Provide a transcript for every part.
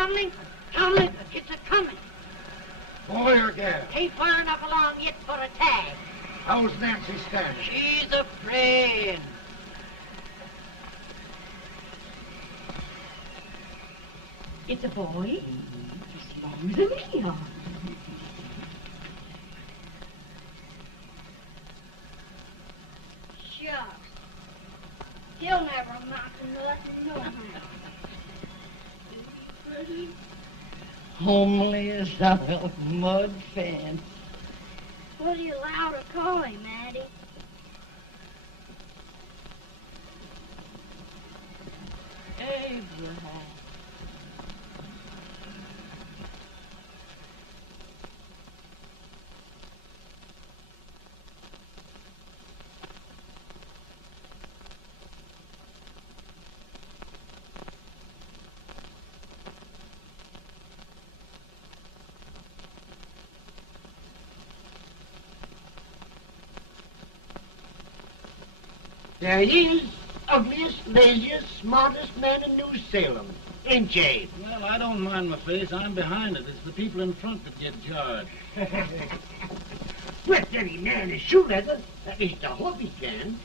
coming? Coming? It's a-coming. Boy or gal? Ain't far enough along yet for a tag. How's Nancy standing? She's a praying. It's a boy? As long as an eon. Shucks. He'll never amount to nothing, no how. Homely as a mud fence. What do you allow to call him, Addie? Abraham. There he is, ugliest, laziest, smartest man in New Salem, ain't Jay? Well, I don't mind my face. I'm behind it. It's the people in front that get jarred. Let any man his shoe leather, at least I hope he can.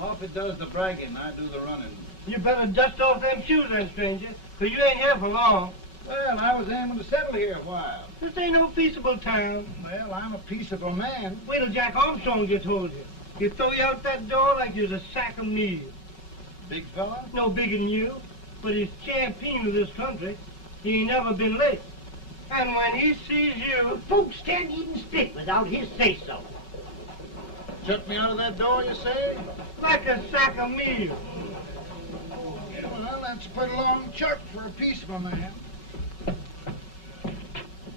Off it does the bragging, I do the running. You better dust off them shoes then, stranger, 'cause you ain't here for long. Well, I was aiming to settle here a while. This ain't no peaceable town. Well, I'm a peaceable man. Wait till Jack Armstrong gets hold of you. He'll throw you out that door like you're a sack of meal. Big fella? No bigger than you, but he's champion of this country. He ain't never been late. And when he sees you... Folks can't even speak without his say-so. Shut me out of that door, you say? like a sack of meal. Well, that's a pretty long chuck for a peaceful man.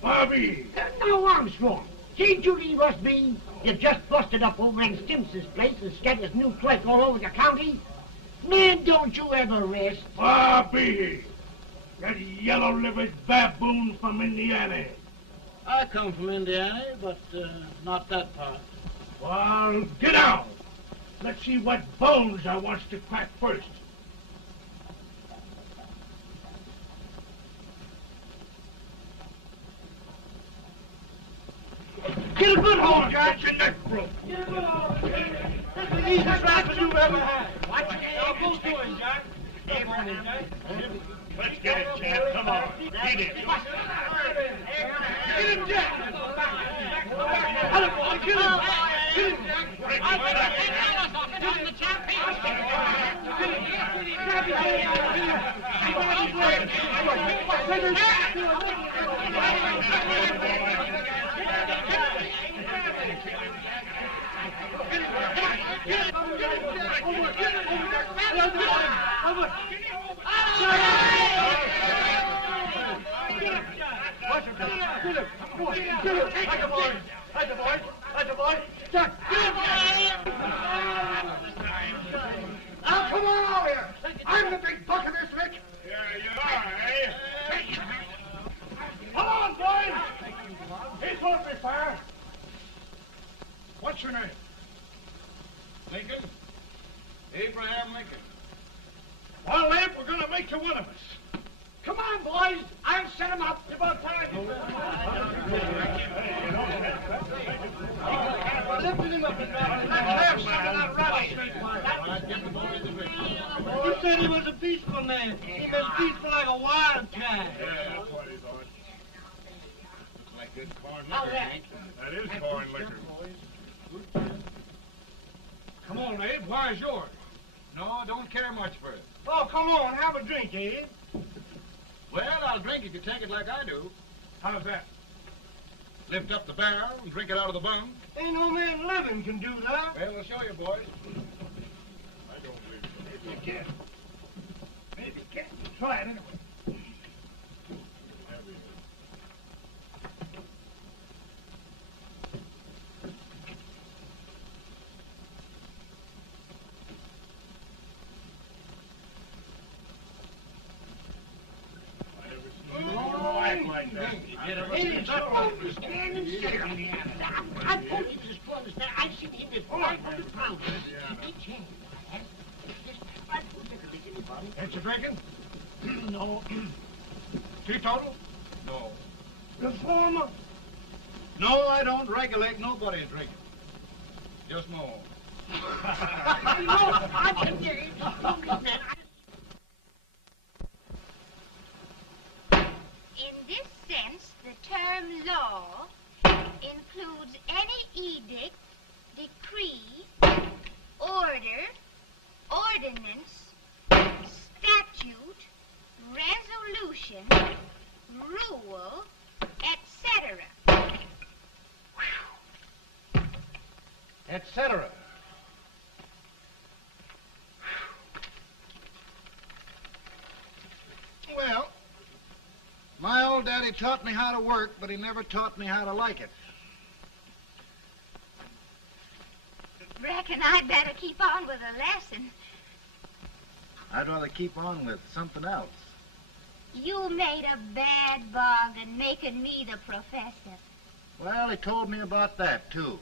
Bobby! Now, Armstrong, can't you leave us be? You've just busted up over in Stimpson's place and scattered new clerk all over the county. Man, don't you ever rest. Bobby! That yellow-livered baboon from Indiana. I come from Indiana, but not that part. Well, get out. Let's see what bones I wants to crack first. Get a good hold, Jack. Get your neck broke. Get a good hold. That's the easiest rifle you've ever had. Watch it. Now, go to it, Jack. Abraham, Jack. Let's get it, Chad. Come on. Get it. Get him, Jack. Atta boy, get him. Get him. Break his back. Now, come on over here. I'm the big buck of this lick. Yeah, you are, eh? Come on, boys. He's going to be fire. What's your name? Lincoln? Abraham Lincoln. Well, Abe, we're going to make you one of us. Come on, boys. I'll set him up. It's about time. Lifted him up and down. Let's have some of that rattlesnake. You said he was a peaceful man. He was peaceful like a wildcat. Yeah, that's what he thought. Looks like good corn How's liquor, that? Hank. That is corn liquor. Come on, Abe. Where's yours? No, don't care much for it. Oh, come on. Have a drink, Abe. Well, I'll drink if you take it like I do. How's that? Lift up the barrel and drink it out of the bung. Ain't no man living can do that. Well, I'll show you, boys. I don't believe so. Maybe you can. Maybe you can. Try it anyway. Act like that. Hey, stand and sit on the end. I told you this boy was there. I've seen him with 500 pounds. He changed. Just 500 liquor, anybody. Ain't you drinking? No. Teetotal? No. Reformer? No, I don't regulate nobody's drinking. Just my own. No, I can get it. In this sense, the term law includes any edict, decree, order, ordinance, statute, resolution, rule, etc. Etc. Well, my old daddy taught me how to work, but he never taught me how to like it. Reckon I'd better keep on with the lesson. I'd rather keep on with something else. You made a bad bargain making me the professor. Well, he told me about that, too.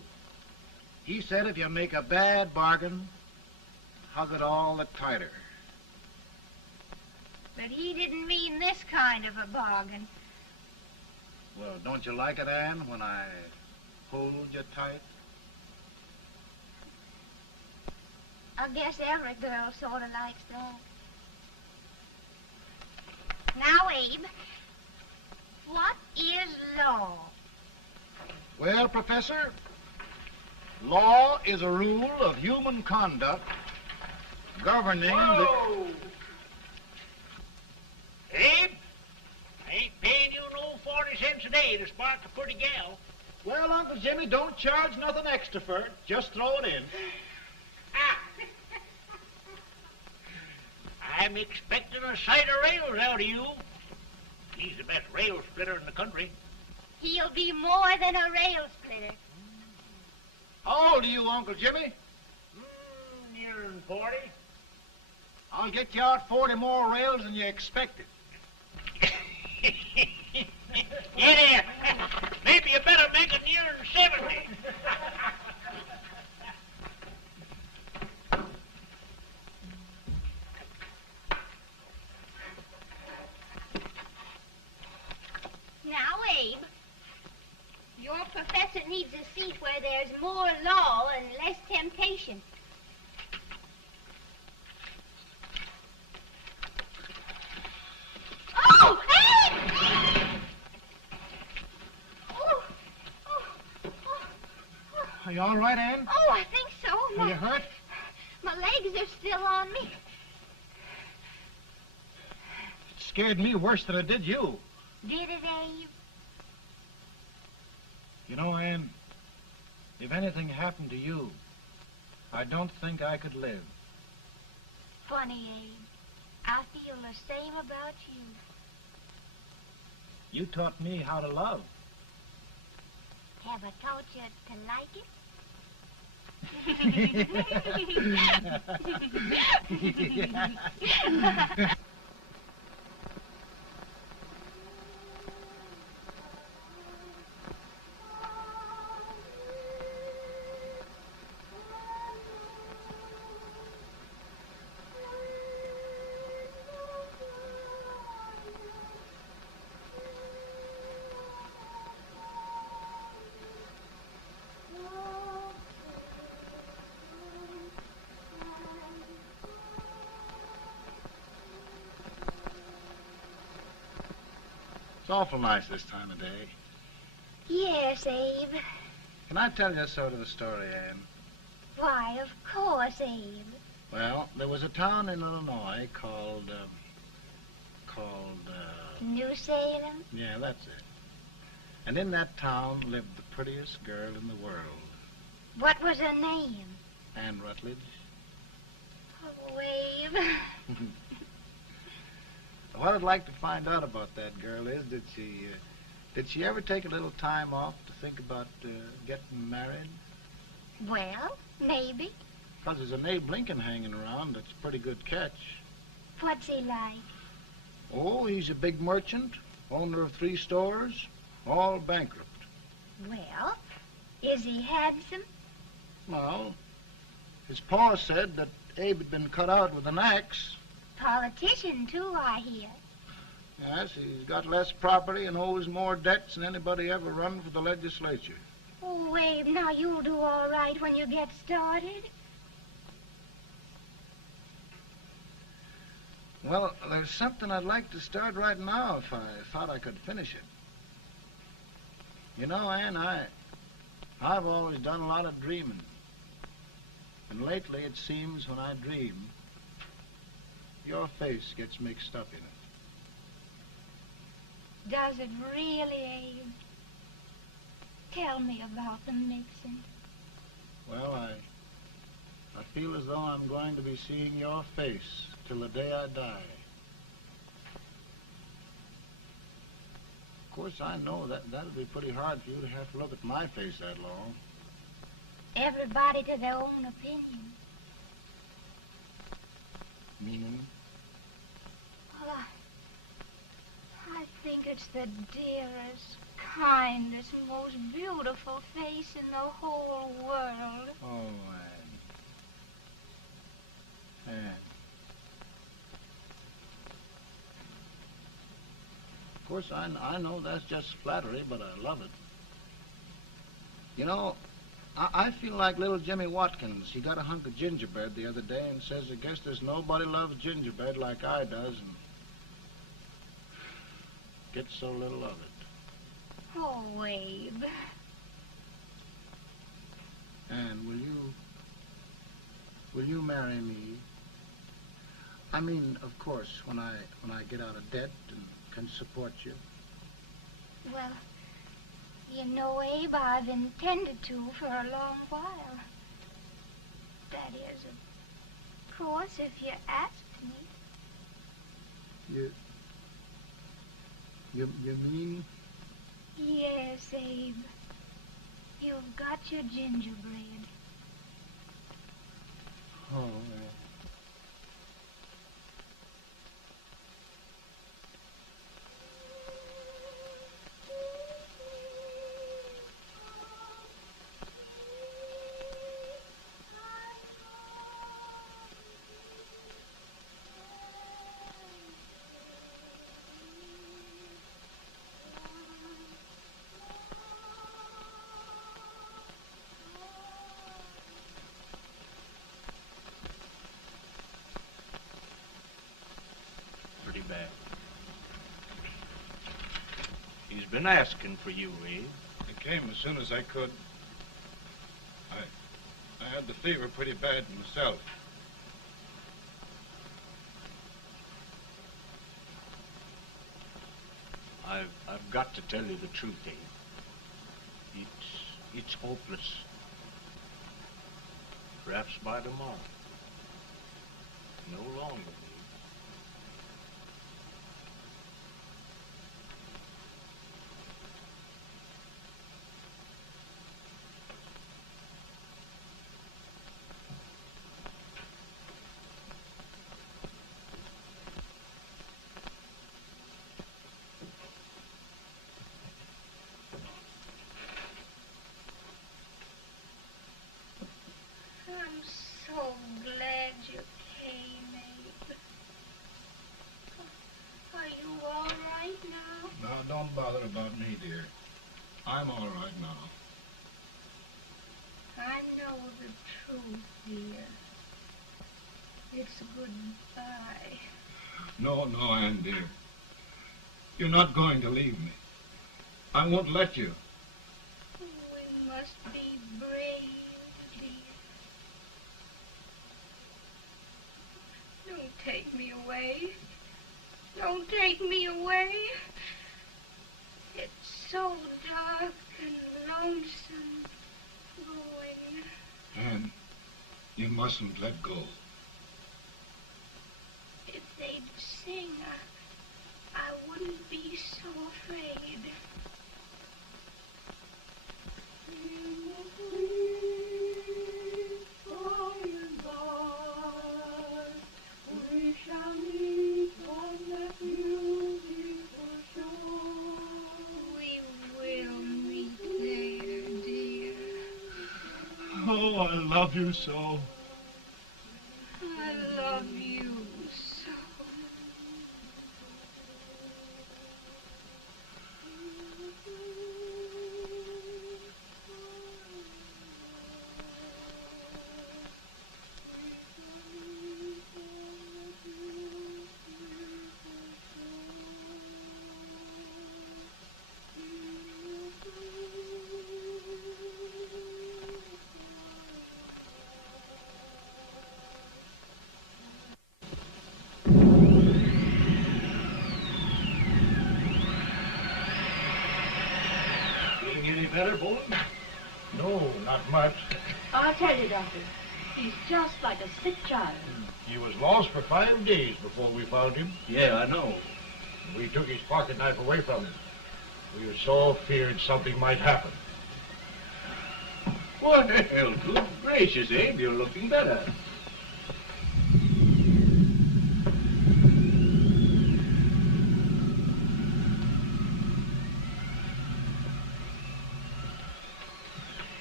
He said if you make a bad bargain, hug it all the tighter. But he didn't mean this kind of a bargain. Well, don't you like it, Ann, when I hold you tight? I guess every girl sort of likes that. Now, Abe, what is law? Well, Professor, law is a rule of human conduct governing Whoa! Abe, I ain't paying you no 40 cents a day to spark a pretty gal. Well, Uncle Jimmy, don't charge nothing extra for it. Just throw it in. I'm expecting a sight of rails out of you. He's the best rail splitter in the country. He'll be more than a rail splitter. How old are you, Uncle Jimmy? Nearing 40. I'll get you out 40 more rails than you expected. Get here. Maybe you better make it nearing 70. Now, Abe, your professor needs a seat where there's more law and less temptation. Oh, Abe! Oh, oh, oh, oh. Are you all right, Ann? Oh, I think so. Are you hurt? My legs are still on me. It scared me worse than it did you. Did it, Abe? You know, Ann, if anything happened to you, I don't think I could live. Funny, Abe. I feel the same about you. You taught me how to love. Have I taught you to like it? It's awful nice this time of day. Yes, Abe. Can I tell you sort of a story, Ann? Why, of course, Abe. Well, there was a town in Illinois called, New Salem? yeah, that's it. And in that town lived the prettiest girl in the world, What was her name? Ann Rutledge. Oh, Abe. What I'd like to find out about that girl is, did she ever take a little time off to think about getting married? Well, maybe. Because there's an Abe Lincoln hanging around that's a pretty good catch. What's he like? Oh, he's a big merchant, owner of 3 stores, all bankrupt. Well, is he handsome? Well, his pa said that Abe had been cut out with an axe. Politician, too, I hear. Yes, he's got less property and owes more debts than anybody ever run for the legislature. Oh, Abe, now you'll do all right when you get started. Well, there's something I'd like to start right now if I thought I could finish it. You know, Ann, I've always done a lot of dreaming. And lately it seems when I dream, your face gets mixed up in it. Does it really, Abe? Tell me about the mixing. Well, I feel as though I'm going to be seeing your face till the day I die. Of course, I know that'd be pretty hard for you to have to look at my face that long. Everybody to their own opinion. Meaning? Well, I think it's the dearest, kindest, most beautiful face in the whole world. Oh, Ann. Ann. Of course, I know that's just flattery, but I love it. You know, I feel like little Jimmy Watkins. He got a hunk of gingerbread the other day and says, I guess there's nobody loves gingerbread like I does, and gets so little of it. Oh, Abe. Ann, will you marry me? I mean, of course, when I get out of debt and can support you. Well, you know, Abe, I've intended to for a long while. That is, of course, if you asked me. You mean? Yes, Abe. You've got your gingerbread. Oh, Pretty bad. He's been asking for you, Abe. I came as soon as I could. I had the fever pretty bad myself. I've got to tell you the truth, Abe. It's hopeless. Perhaps by tomorrow. No longer, Abe. I'm so glad you came, Abe. Are you all right now? Now, don't bother about me, dear. I'm all right now. I know the truth, dear. It's goodbye. No, Ann, dear. You're not going to leave me. I won't let you. We must be brave, dear. Don't take me away. Don't take me away. It's so dark and lonesome going. Ann, you mustn't let go. If they'd sing, I wouldn't be so afraid. Oh, I love you so. I love you so. better, Bowman? No, not much. I'll tell you, Doctor, he's just like a sick child. He was lost for 5 days before we found him. Yeah, I know. We took his pocket knife away from him. We were so feared something might happen. Well, good gracious, Abe, you're looking better.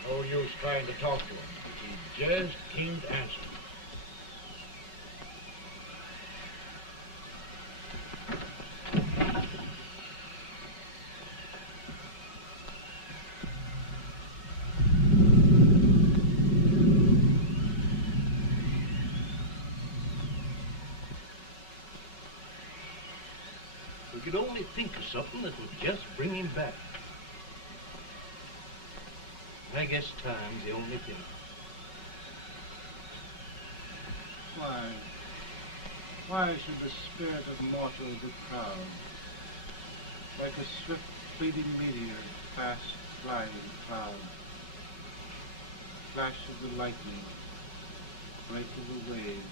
No use trying to talk to him. He just can't answer. We could only think of something that would just bring him back. I guess time's the only thing. Why should the spirit of mortal be proud? Like a swift fleeting meteor, fast flying cloud. Flash of the lightning, break of the wave.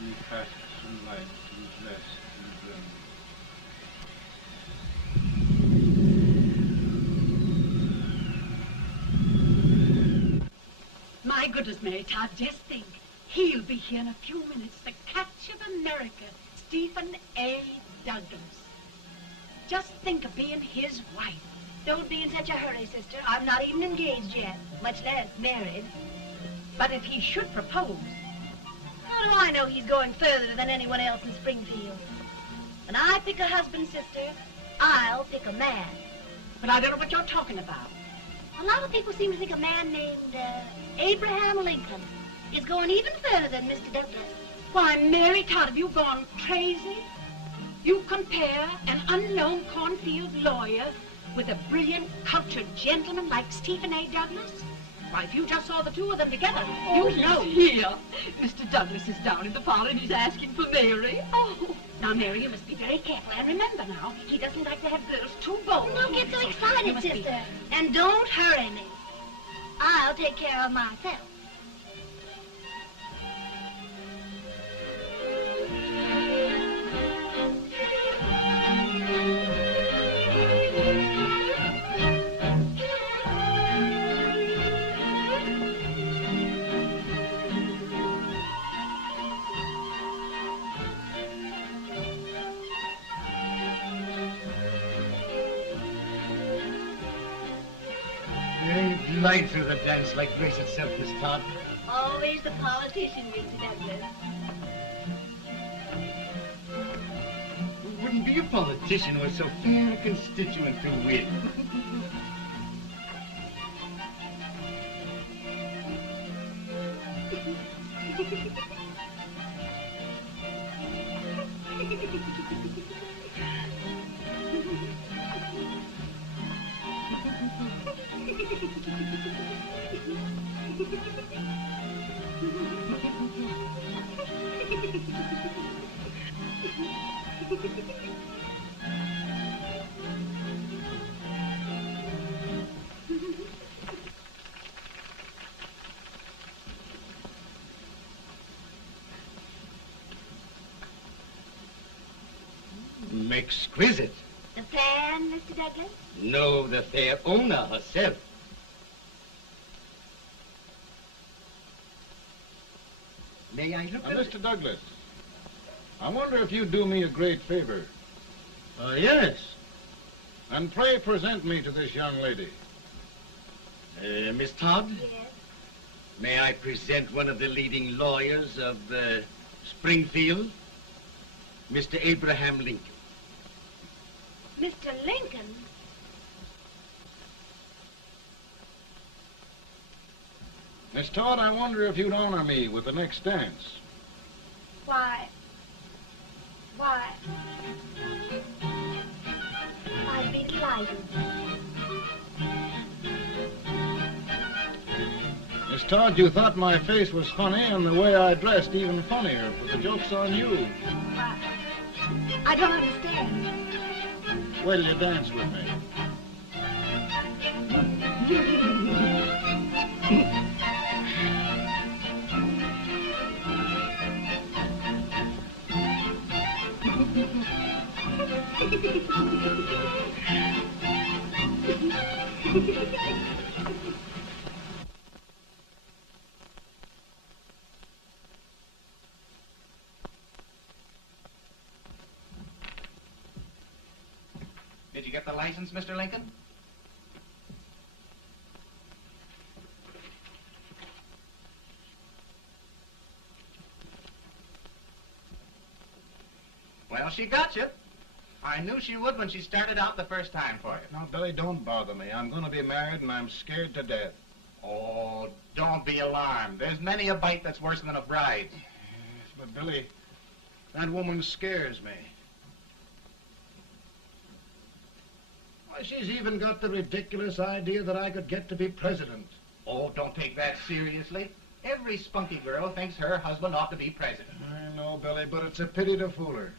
He passes from life to his rest in the grave. My goodness, Mary Todd, just think. He'll be here in a few minutes. The catch of America, Stephen A. Douglas. Just think of being his wife. Don't be in such a hurry, sister. I'm not even engaged yet, much less married. But if he should propose... How do I know he's going further than anyone else in Springfield? When I pick a husband, sister, I'll pick a man. But I don't know what you're talking about. A lot of people seem to think a man named Abraham Lincoln is going even further than Mr. Douglas. Why, Mary Todd, have you gone crazy? You compare an unknown cornfield lawyer with a brilliant, cultured gentleman like Stephen A. Douglas? Why, if you just saw the two of them together, you'd know. Here. Mr. Douglas is down in the parlor and he's asking for Mary. Oh, now, Mary, you must be very careful. And remember now, he doesn't like to have girls too bold. Don't get so You excited, must be- sister. And don't hurry me. I'll take care of myself. You glide through the dance like grace itself, Miss Todd. Always the politician, Mr. Douglas. We wouldn't be a politician with so fair a constituent to win. Exquisite. The plan, Mr. Douglas? No, the fair owner herself. May I look at it? Mr. Douglas, I wonder if you'd do me a great favor. Yes. And pray present me to this young lady. Miss Todd? Yes. May I present one of the leading lawyers of Springfield, Mr. Abraham Lincoln. Mr. Lincoln? Miss Todd, I wonder if you'd honor me with the next dance. Why, I'd be delighted. Miss Todd, you thought my face was funny and the way I dressed even funnier, but the joke's on you. I don't understand. Wait till you dance with me. Did you get the license, Mr. Lincoln? Well, she got you. I knew she would when she started out the first time for you. Now, Billy, don't bother me. I'm going to be married, and I'm scared to death. Oh, don't be alarmed. There's many a bite that's worse than a bride. Yes, but, Billy, that woman scares me. Why, she's even got the ridiculous idea that I could get to be president. Oh, don't take that seriously. Every spunky girl thinks her husband ought to be president. I know, Billy, but it's a pity to fool her.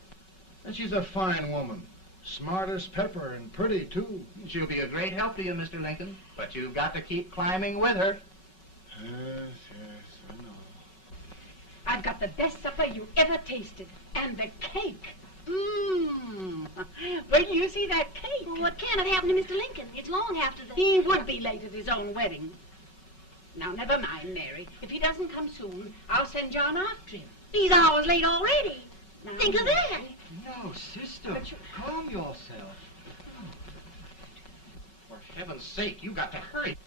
And she's a fine woman. Smart as pepper and pretty, too. She'll be a great help to you, Mr. Lincoln, but you've got to keep climbing with her. Yes, I know. I've got the best supper you ever tasted. And the cake. Mmm. Wait till you see that cake. Well, what can have happened to Mr. Lincoln? It's long after the... He would be late at his own wedding. Now, never mind, Mary. If he doesn't come soon, I'll send John after him. He's hours late already. Now, Think of that. No, sister. Calm yourself. For heaven's sake, you got to hurry.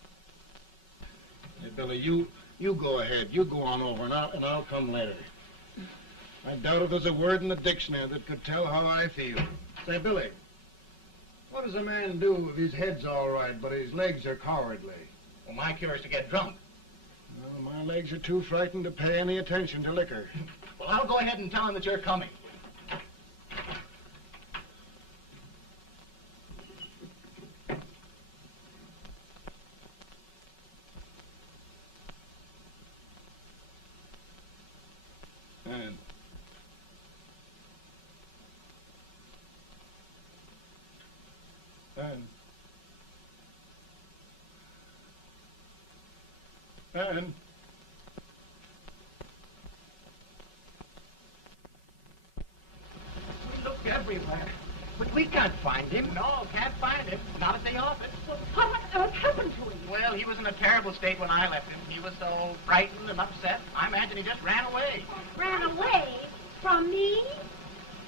Hey, Billy, you go ahead. You go on over, and I'll come later. I doubt if there's a word in the dictionary that could tell how I feel. Say, Billy, what does a man do if his head's all right, but his legs are cowardly? Well, my cure is to get drunk. Well, my legs are too frightened to pay any attention to liquor. Well, I'll go ahead and tell him that you're coming. And we looked everywhere, but we can't find him. No, can't find him. Not at the office. Well, what happened to him? Well, he was in a terrible state when I left him. He was so frightened and upset. I imagine he just ran away. Ran away from me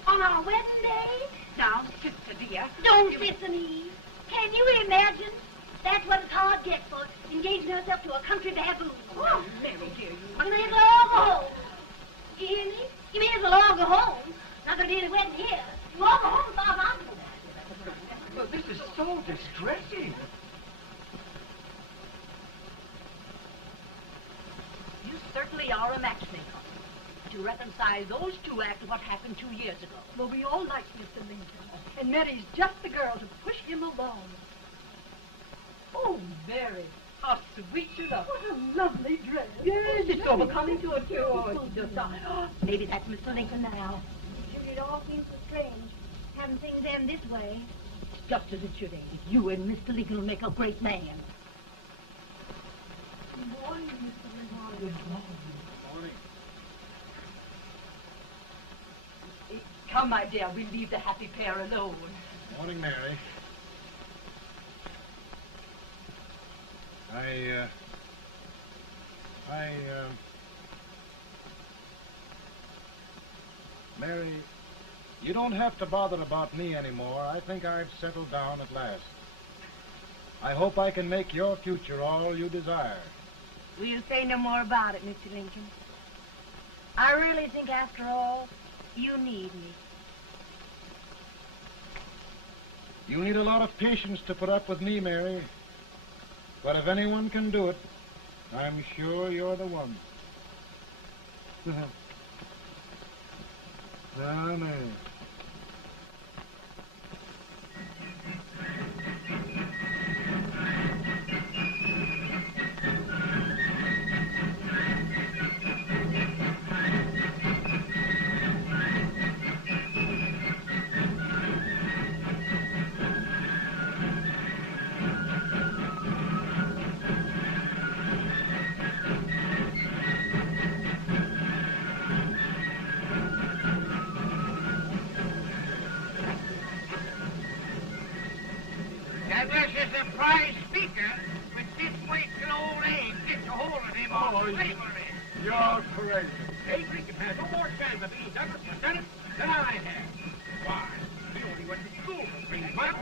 on our wedding day? Now, sister dear. Don't sister me. Can you imagine? That's what it's hard gets for engaging herself to a country baboon. Oh, Mary, dear, you... You may as well all go home. You hear me? You may as well all go home. Not gonna be any wedding here. You all go home as far as I'm concerned. Well, this is so distressing. You certainly are a matchmaker. To reconcile those two after what happened 2 years ago. Well, we all like Mr. Lincoln. And Mary's just the girl to push him along. Oh, Mary, how sweet you look. What a lovely dress. Yes, it's overcoming to it, too. Oh, just, maybe that's Mr. Lincoln now. Sure, it all seems so strange. Having things end this way. It's just as it should end. You and Mr. Lincoln will make a great man. Good morning, Mr. Lincoln. Good morning. Come, my dear, we'll leave the happy pair alone. Morning, Mary. Mary, you don't have to bother about me anymore. I think I've settled down at last. I hope I can make your future all you desire. We'll say no more about it, Mr. Lincoln. I really think, after all, you need me. You need a lot of patience to put up with me, Mary. But if anyone can do it, I'm sure you're the one. Now, Mary. Douglas is a prize speaker, but just wait till old Abe gets a hold of him on slavery. You're crazy. Abe Lincoln has no more chance of being Douglas for Senate than I have. Why, he only went to school for 3 months.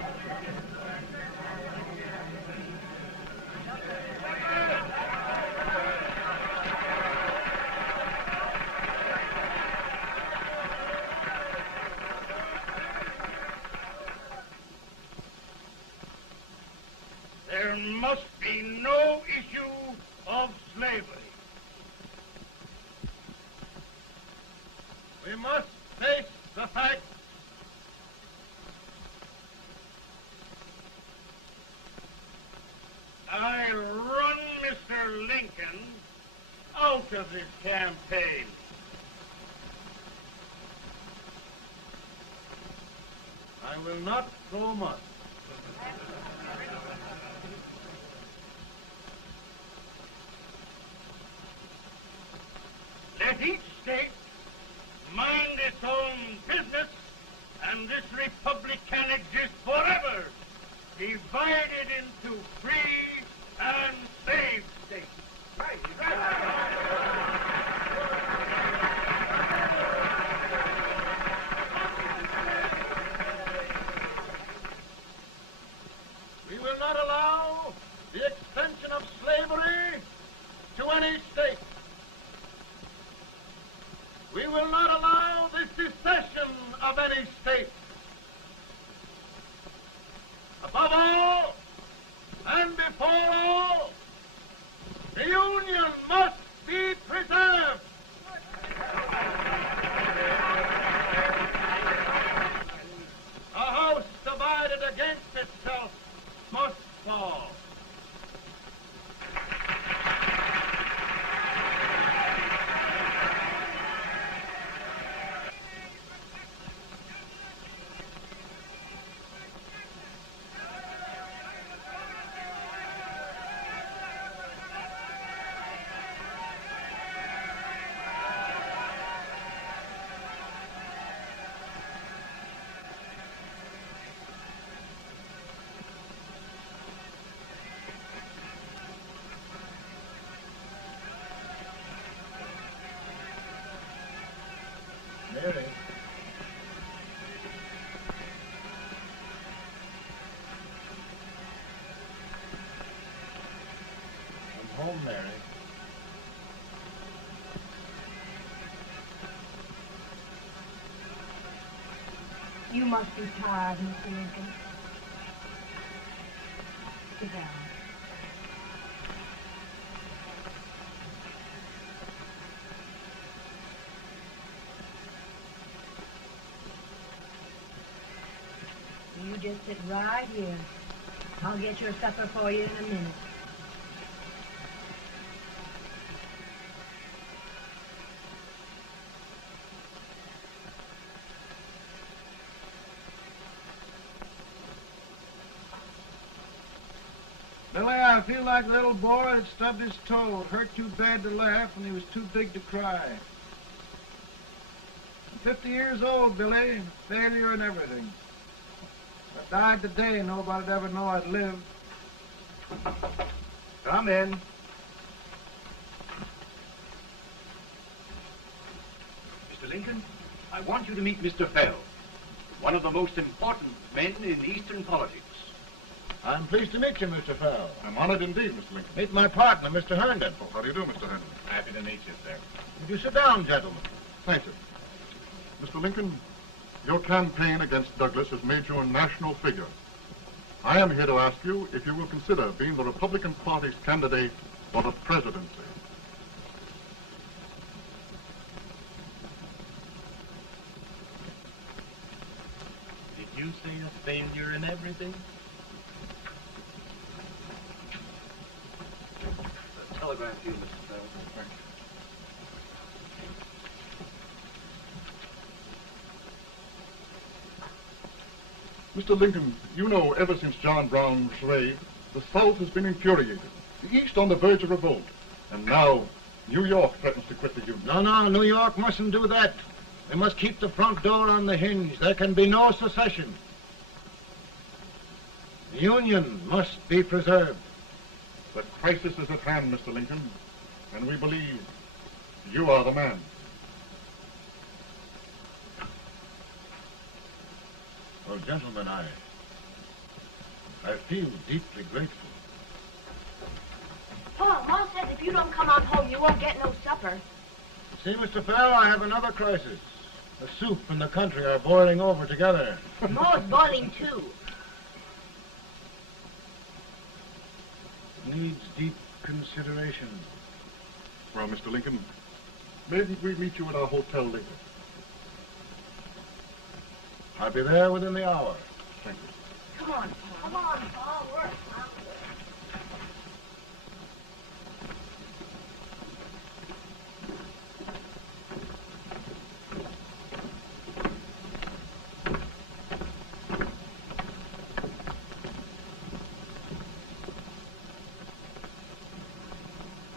There must be no issue of slavery. We must face the fact I run Mr. Lincoln out of this campaign. I will not throw much. Let each state mind its own business, and this republic can exist forever, divided into free and slave states. Right. We will not allow the extension of slavery to any state. We will not allow the secession of any state. Above all, and before all, the Union must be preserved. A house divided against itself must fall. Mary. I'm home, Mary. You must be tired, Mr. Lincoln. Sit down. You just sit right here. I'll get your supper for you in a minute. Billy, I feel like a little boy that stubbed his toe. It hurt too bad to laugh and he was too big to cry. I'm 50 years old, Billy, failure and everything. If I died today, nobody'd ever know I'd lived. Come in. Mr. Lincoln, I want you to meet Mr. Fell, one of the most important men in Eastern politics. I'm pleased to meet you, Mr. Fell. I'm honored indeed, Mr. Lincoln. Meet my partner, Mr. Herndon. How do you do, Mr. Herndon? Happy to meet you, sir. Would you sit down, gentlemen? Thank you. Mr. Lincoln, your campaign against Douglas has made you a national figure. I am here to ask you if you will consider being the Republican Party's candidate for the presidency. Did you say a failure in everything? A telegram to you, Mr. Fell. Thank you. Mr. Lincoln, you know ever since John Brown was slaved, the South has been infuriated, the East on the verge of revolt, and now New York threatens to quit the Union. No, New York mustn't do that. They must keep the front door on the hinge. There can be no secession. The Union must be preserved. The crisis is at hand, Mr. Lincoln, and we believe you are the man. Well, gentlemen, I feel deeply grateful. Paul, Ma says if you don't come on home, you won't get no supper. See, Mr. Fell, I have another crisis. The soup and the country are boiling over together. Ma's boiling too. Needs deep consideration. Well, Mr. Lincoln, maybe we meet you at our hotel later. I'll be there within the hour. Thank you. Come on, Paul. Come on, Paul. Work.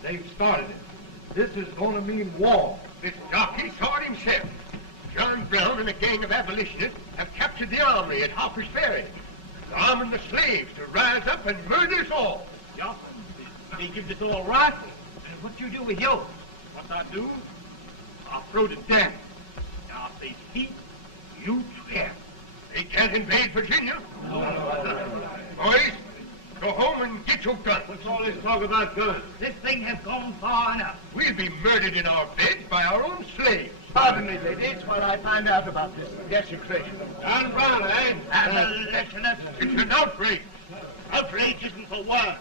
They've started it. This is going to mean war. This jockey saw it himself. John Brown and a gang of abolitionists have captured the armory at Harper's Ferry. They're arming the slaves to rise up and murder us all. Yeah, they give us all rifles. And what you do with yours? What I do? I'll throw it down. Now, if they speak, You swear. They can't invade Virginia. Boys, go home and get your guns. what's all this talk about guns? This thing has gone far enough. We'll be murdered in our beds by our own slaves. Pardon me, ladies, while I find out about this desecration. John Brown, eh? Abolitionist. It's an outrage. Outrage isn't the word.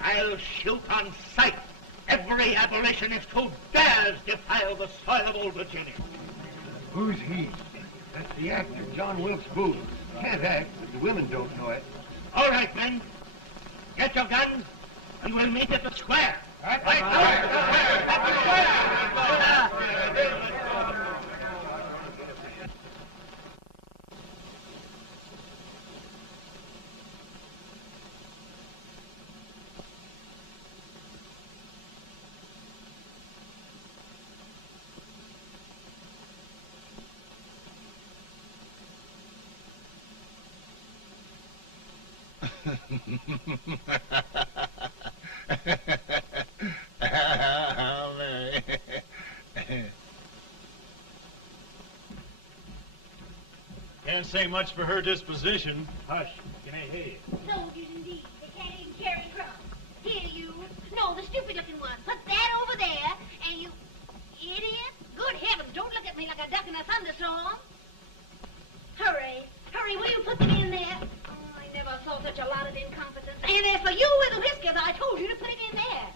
I'll shoot on sight every abolitionist who dares defile the soil of old Virginia. Who's he? That's the actor, John Wilkes Booth. Can't act, but the women don't know it. All right, men. Get your guns, and we'll meet at the square. At the Can't say much for her disposition. Hush, can I hear you? Soldiers indeed. They can't even carry crumbs. Here, you. No, the stupid-looking one. Put that over there, and you... Idiot. Good heavens, don't look at me like a duck in a thunderstorm. Hurry. Hurry, will you put them in there? Oh, I never saw such a lot of incompetence. And as for you with the whiskers, I told you to put it in there.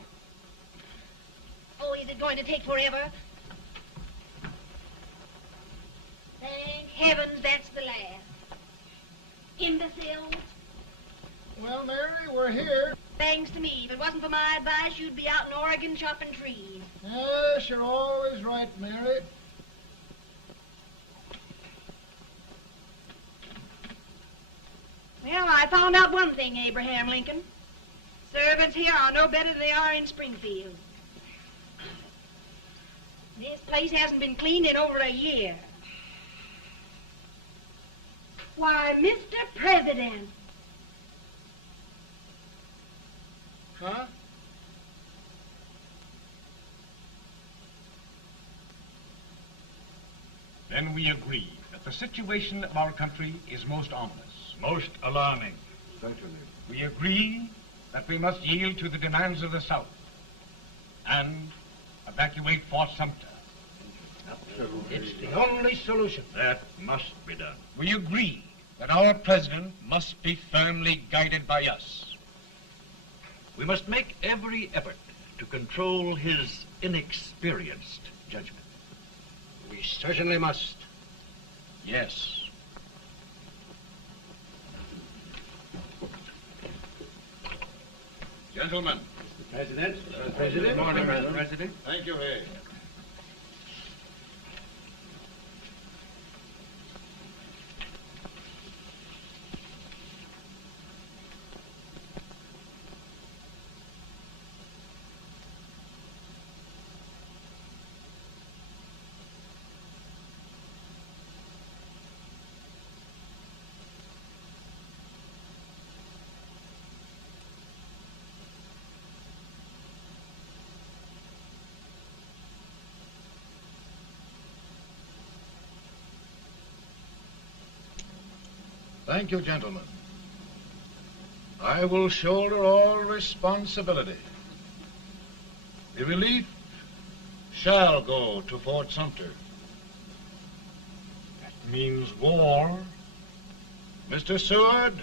Oh, is it going to take forever? Thank heavens that's the last. Imbeciles. Well, Mary, we're here. Thanks to me. If it wasn't for my advice, you'd be out in Oregon chopping trees. Yes, you're always right, Mary. Well, I found out one thing, Abraham Lincoln. Servants here are no better than they are in Springfield. This place hasn't been cleaned in over a year. Why, Mr. President. Huh? Then we agree that the situation of our country is most ominous. Most alarming. Certainly. We agree that we must yield to the demands of the South and evacuate Fort Sumter. Absolutely. It's the only solution. That must be done. We agree that our president must be firmly guided by us. We must make every effort to control his inexperienced judgment. We certainly must. Yes. Gentlemen. President. President. Good morning, President. President. Thank you, Hay. Thank you, gentlemen. I will shoulder all responsibility. The relief shall go to Fort Sumter. That means war. Mr. Seward,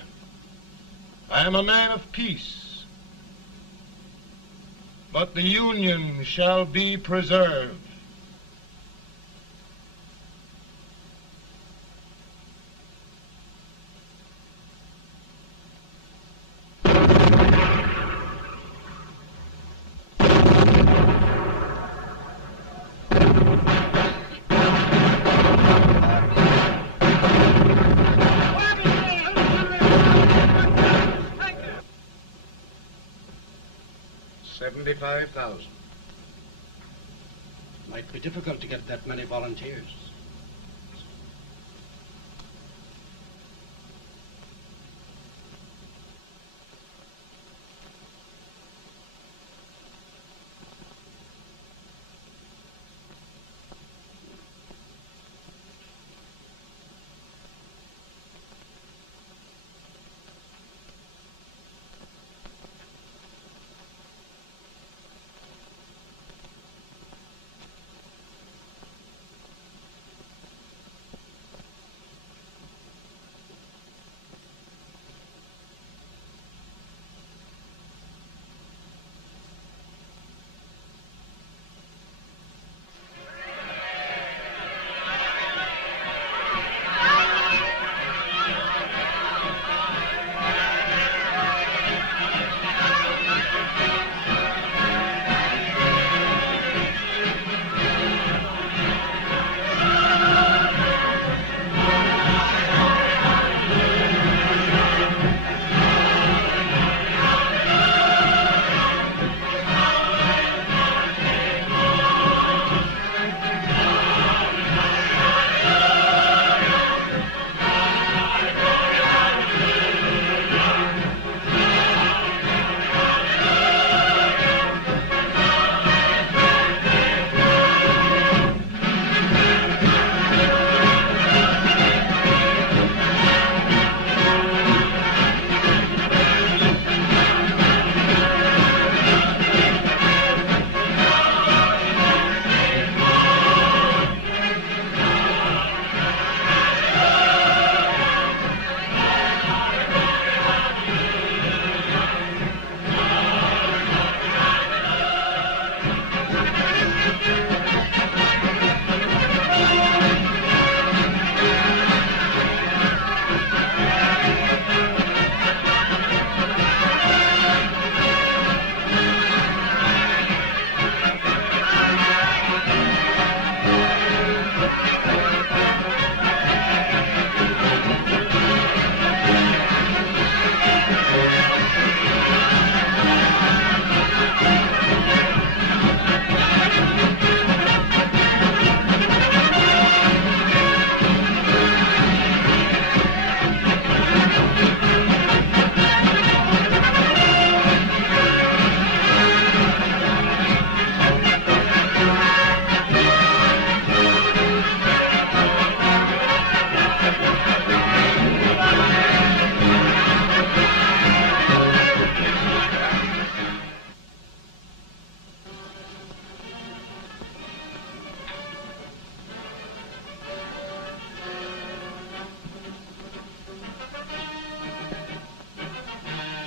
I am a man of peace, but the Union shall be preserved. $75,000. Might be difficult to get that many volunteers.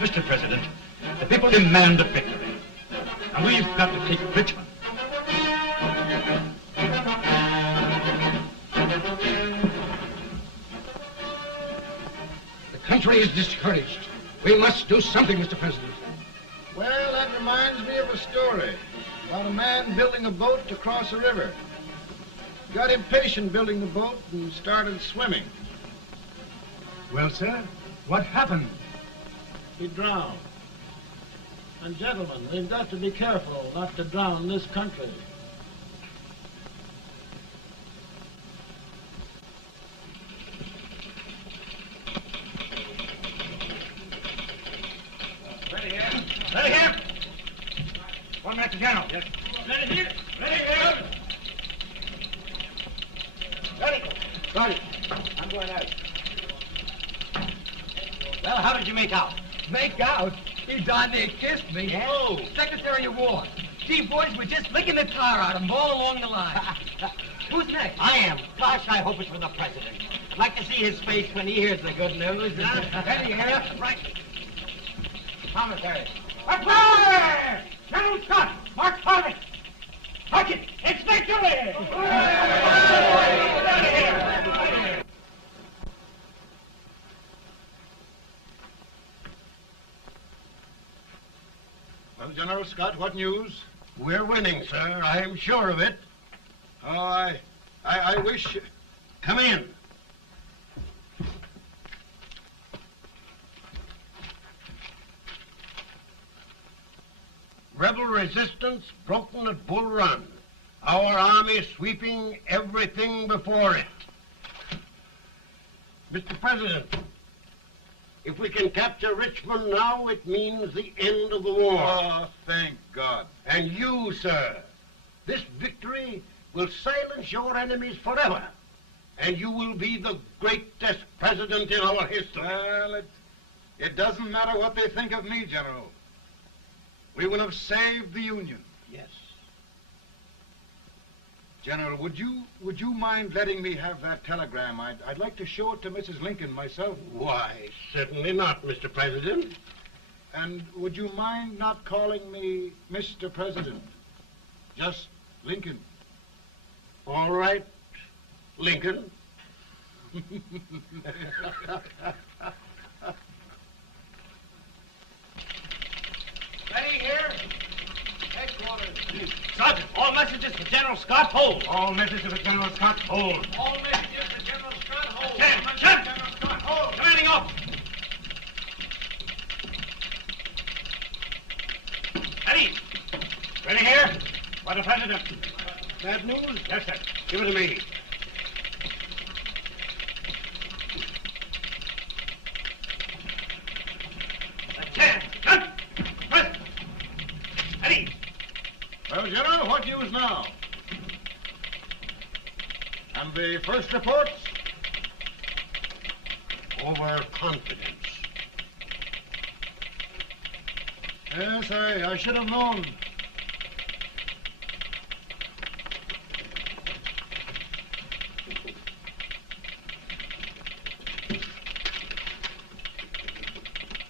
Mr. President, the people demand a victory, and we've got to take Richmond. The country is discouraged. We must do something, Mr. President. Well, that reminds me of a story about a man building a boat to cross a river. He got impatient building the boat and started swimming. Well, sir, what happened? He drowned. And gentlemen, we've got to be careful not to drown this country. Ready here. Ready here. 1 minute to general. Yes. Ready here. Ready here. Ready. Ready. I'm going out. Well, how did you make out? Make out? He darn near kissed me. Yeah? Oh, Secretary of War. Gee, boys, we're just licking the tar out of him all along the line. Who's next? I am. Gosh, I hope it's for the president. I'd like to see his face when he hears the good news. Ready, here? Right. Commissary. Fire! General Scott! Mark Harvey! Mark it! It's victory! Well, General Scott, what news? We're winning, sir. I'm sure of it. Oh, I wish... Come in. Rebel resistance broken at Bull Run. Our army sweeping everything before it. Mr. President, if we can capture Richmond now, it means the end of the war. Oh, thank God. And you, sir, this victory will silence your enemies forever. And you will be the greatest president in our history. Well, it doesn't matter what they think of me, General. We will have saved the Union. Yes. General, would you mind letting me have that telegram? I'd like to show it to Mrs. Lincoln myself. Why, certainly not, Mr. President. And would you mind not calling me Mr. President? Just Lincoln. All right, Lincoln. Ready here? Headquarters. Sergeant, all messages for General Scott, hold. All messages for General Scott, hold. All messages for General Scott, hold. General Scott, hold. Commanding officer. Ready. Ready here? For the President. Bad news? Yes, sir. Give it to me. Well, General, what news now? And the first reports? Overconfidence. Yes, I should have known.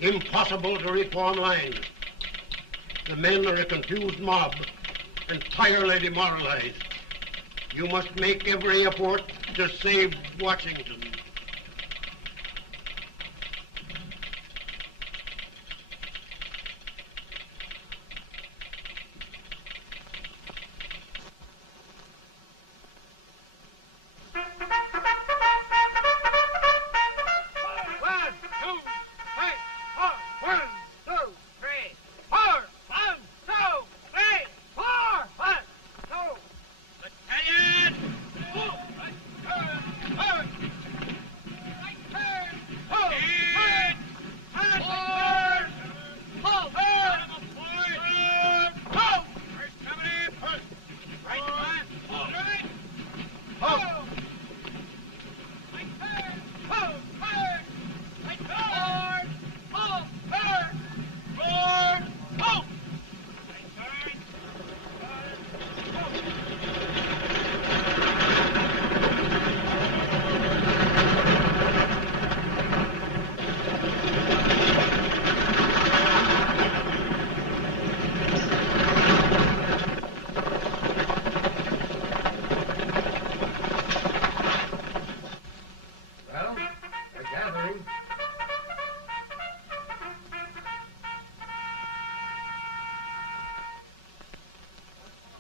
Impossible to reform lines. The men are a confused mob, entirely demoralized. You must make every effort to save Washington.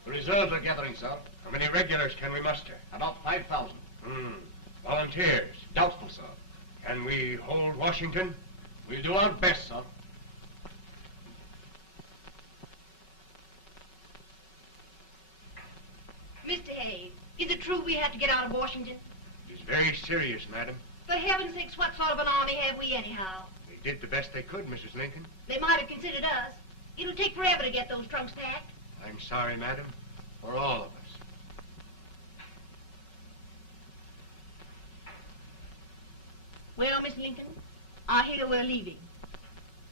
Reserves are gathering, sir. How many regulars can we muster? About 5,000. Volunteers? Doubtful, sir. Can we hold Washington? We'll do our best, sir. Mr. Hayes, is it true we have to get out of Washington? It is very serious, madam. For heaven's sakes, what sort of an army have we anyhow? They did the best they could, Mrs. Lincoln. They might have considered us. It'll take forever to get those trunks packed. I'm sorry, madam, for all of us. Well, Miss Lincoln, I hear we're leaving.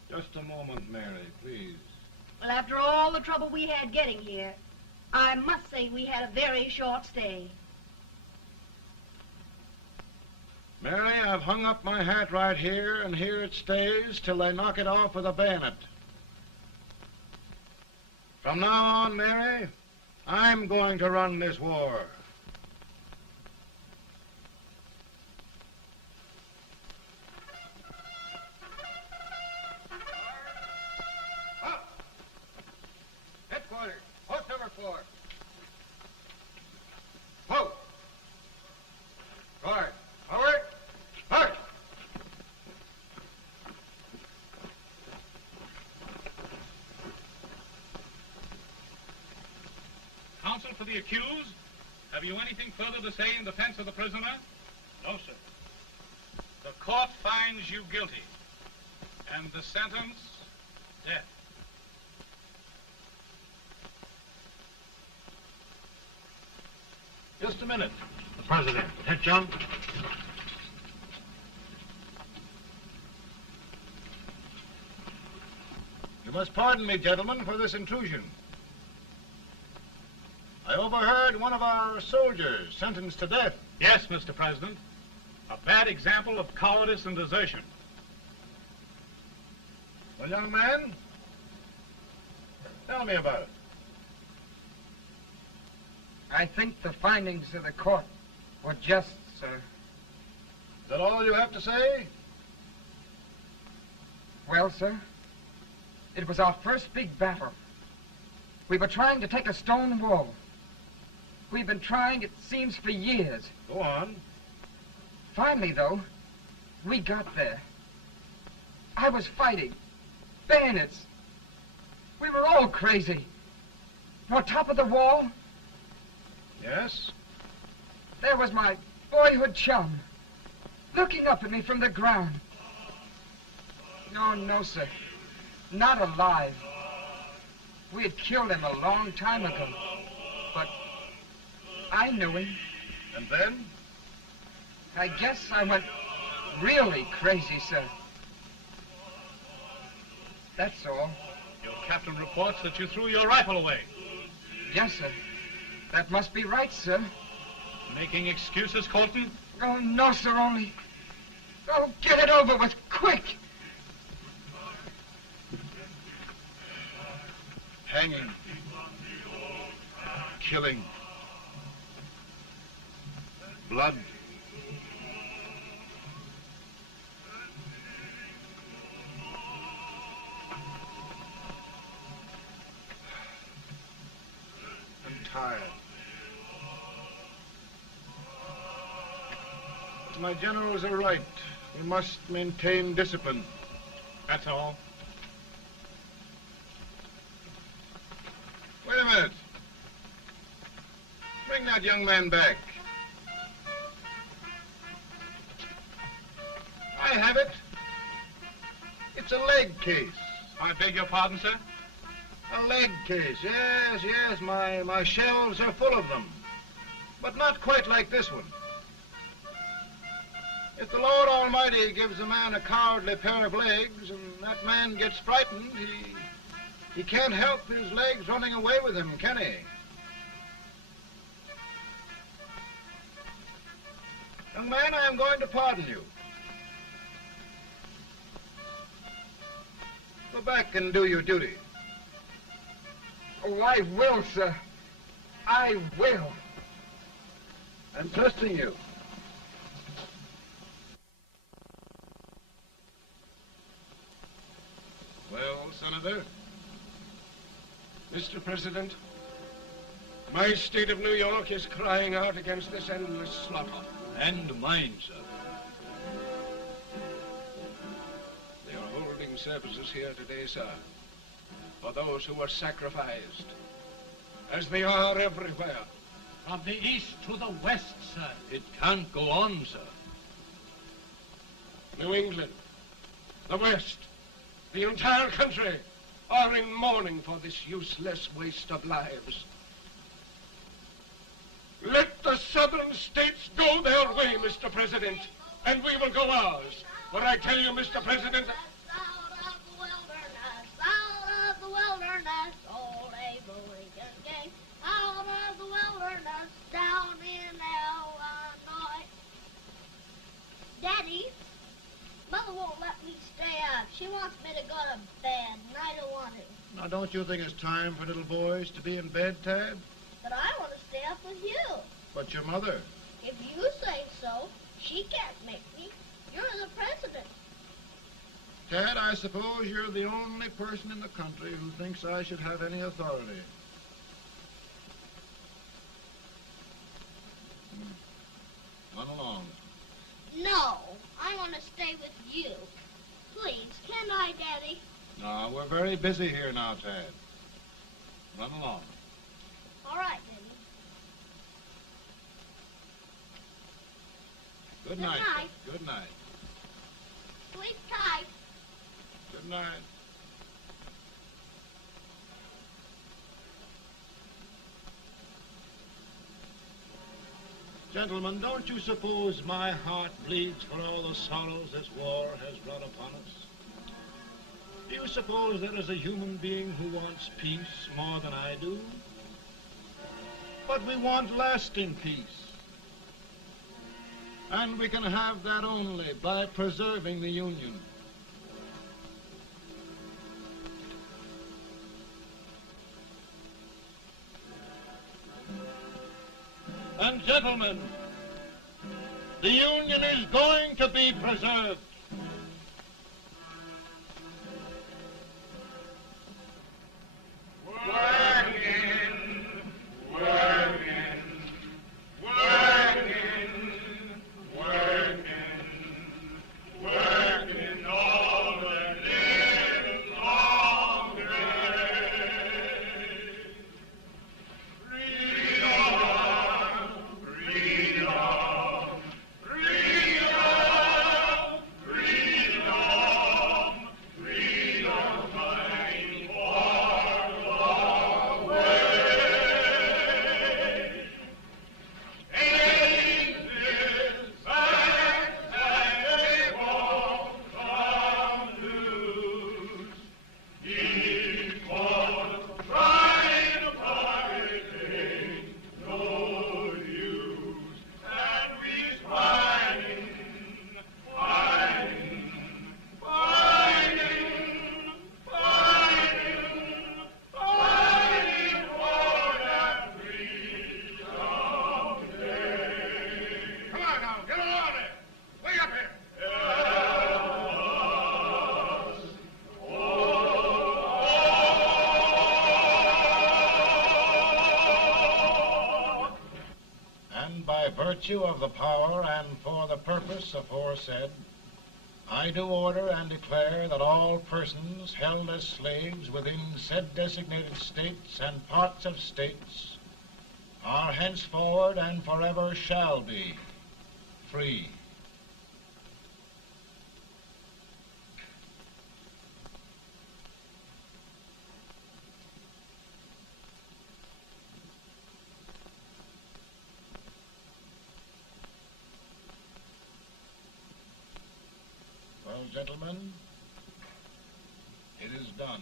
Just a moment, Mary, please. Well, after all the trouble we had getting here, I must say we had a very short stay. Mary, I've hung up my hat right here, and here it stays till they knock it off with a bayonet. From now on, Mary, I'm going to run this war. Headquarters, post number 4. Whoa! Guard, forward, march! Counsel for the accused, have you anything further to say in defense of the prisoner? No, sir. The court finds you guilty, and the sentence, death. Just a minute. The President. Head, John. You must pardon me, gentlemen, for this intrusion. I overheard one of our soldiers sentenced to death. Yes, Mr. President. A bad example of cowardice and desertion. Well, young man, tell me about it. I think the findings of the court were just, sir. Is that all you have to say? Well, sir, it was our first big battle. We were trying to take a stone wall. We've been trying, it seems, for years. Go on. Finally, though, we got there. I was fighting. Bayonets. We were all crazy. On top of the wall, Yes? there was my boyhood chum, looking up at me from the ground. No, sir. Not alive. We had killed him a long time ago. But I knew him. And then? I guess I went really crazy, sir. That's all. Your captain reports that you threw your rifle away. Yes, sir. That must be right, sir. Making excuses, Colton? Oh, no, sir, only... Oh, get it over with, quick! Hanging. Killing. Blood. I'm tired. My generals are right. We must maintain discipline. That's all. Wait a minute. Bring that young man back. I have it. It's a leg case. I beg your pardon, sir? A leg case, yes. My shelves are full of them. But not quite like this one. If the Lord Almighty gives a man a cowardly pair of legs and that man gets frightened, he can't help his legs running away with him, can he? Young man, I am going to pardon you. Go back and do your duty. Oh, I will, sir. I will. I'm trusting you. Well, Senator? Mr. President, my state of New York is crying out against this endless slaughter. And mine, sir. They are holding services here today, sir, for those who were sacrificed, as they are everywhere. From the east to the west, sir. It can't go on, sir. New England, the West, the entire country are in mourning for this useless waste of lives. Let the southern states go their way, Mr. President, and we will go ours. What I tell you, Mr. President? Out of the wilderness, old Abe Lincoln came. Out of the wilderness, down in Illinois. Daddy, Mother won't let me stay up. She wants me to go to bed, and I don't want to. Now, don't you think it's time for little boys to be in bed, Tad? But I want to stay up with you. But your mother? If you say so, she can't make me. You're the president. Tad, I suppose you're the only person in the country who thinks I should have any authority. Run along. No, I want to stay with you. Please, can I, Daddy? No, we're very busy here now, Tad. Run along. All right, Daddy. Good Good night. night. Good night. Sleep tight. Good night. Gentlemen, don't you suppose my heart bleeds for all the sorrows this war has brought upon us? Do you suppose there is a human being who wants peace more than I do? But we want lasting peace. And we can have that only by preserving the Union. And gentlemen, the Union is going to be preserved. Virtue of the power and for the purpose aforesaid, I do order and declare that all persons held as slaves within said designated states and parts of states are henceforward and forever shall be free. Well, gentlemen, it is done.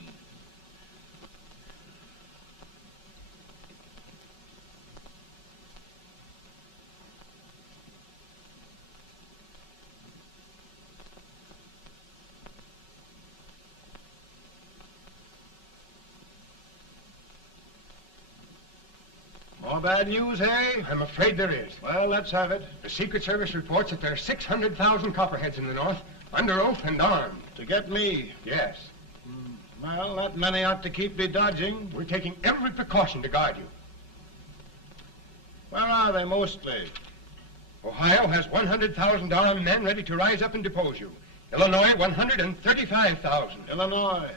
More bad news, hey? I'm afraid there is. Well, let's have it. The Secret Service reports that there are 600,000 copperheads in the North, under oath and armed. To get me? Yes. Well, that many ought to keep me dodging. We're taking every precaution to guard you. Where are they mostly? Ohio has 100,000 armed men ready to rise up and depose you. Illinois, 135,000. Illinois.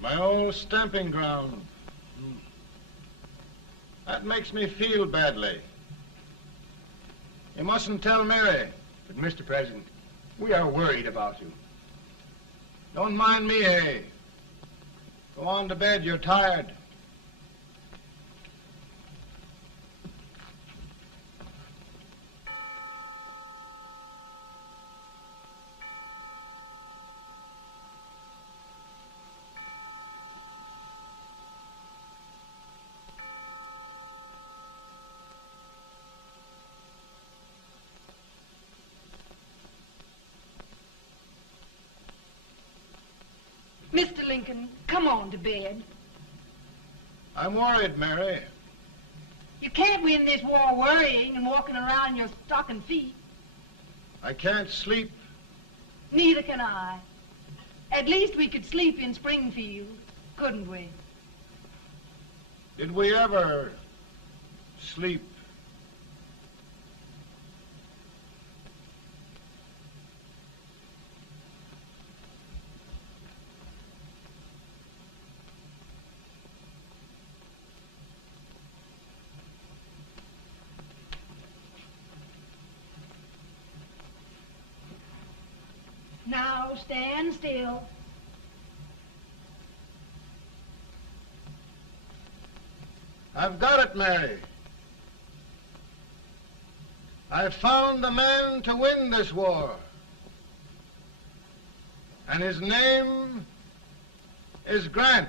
My old stamping ground. That makes me feel badly. You mustn't tell Mary. But, Mr. President, we are worried about you. Don't mind me, eh? Go on to bed, you're tired. Mr. Lincoln, come on to bed. I'm worried, Mary. You can't win this war worrying and walking around in your stocking feet. I can't sleep. Neither can I. At least we could sleep in Springfield, couldn't we? Did we ever sleep? Now stand still. I've got it, Mary. I've found the man to win this war. And his name is Grant.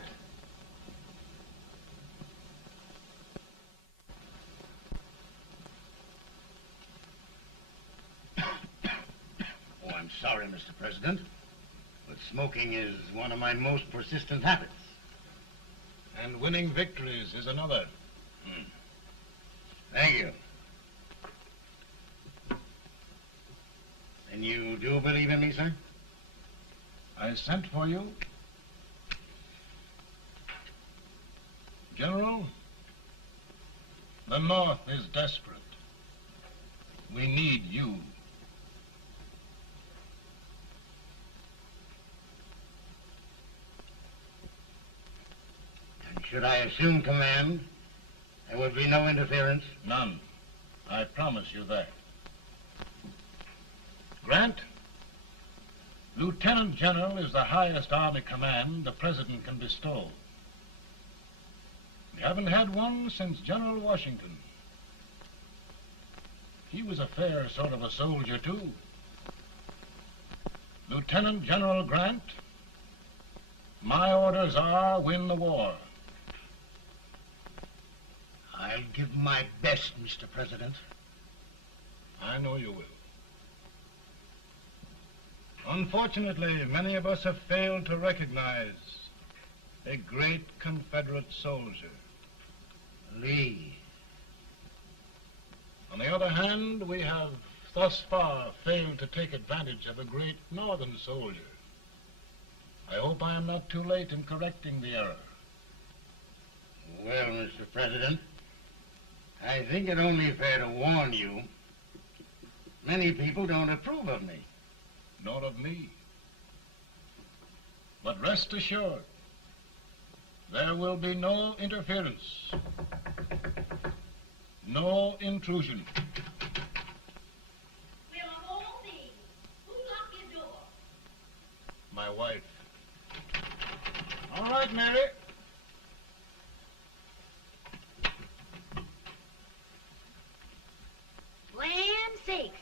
Oh, I'm sorry, Mr. President, but smoking is one of my most persistent habits. And winning victories is another. Thank you. And you do believe in me, sir? I sent for you. General, the North is desperate. We need you. And should I assume command, there would be no interference? None. I promise you that. Grant, Lieutenant General is the highest army command the President can bestow. We haven't had one since General Washington. He was a fair sort of a soldier, too. Lieutenant General Grant, my orders are win the war. I'll give my best, Mr. President. I know you will. Unfortunately, many of us have failed to recognize a great Confederate soldier, Lee. On the other hand, we have thus far failed to take advantage of a great Northern soldier. I hope I am not too late in correcting the error. Well, Mr. President, I think it only fair to warn you, many people don't approve of me. Nor of me. But rest assured, there will be no interference, no intrusion. Well, of all things, who locked your door? My wife. All right, Mary. Land sakes,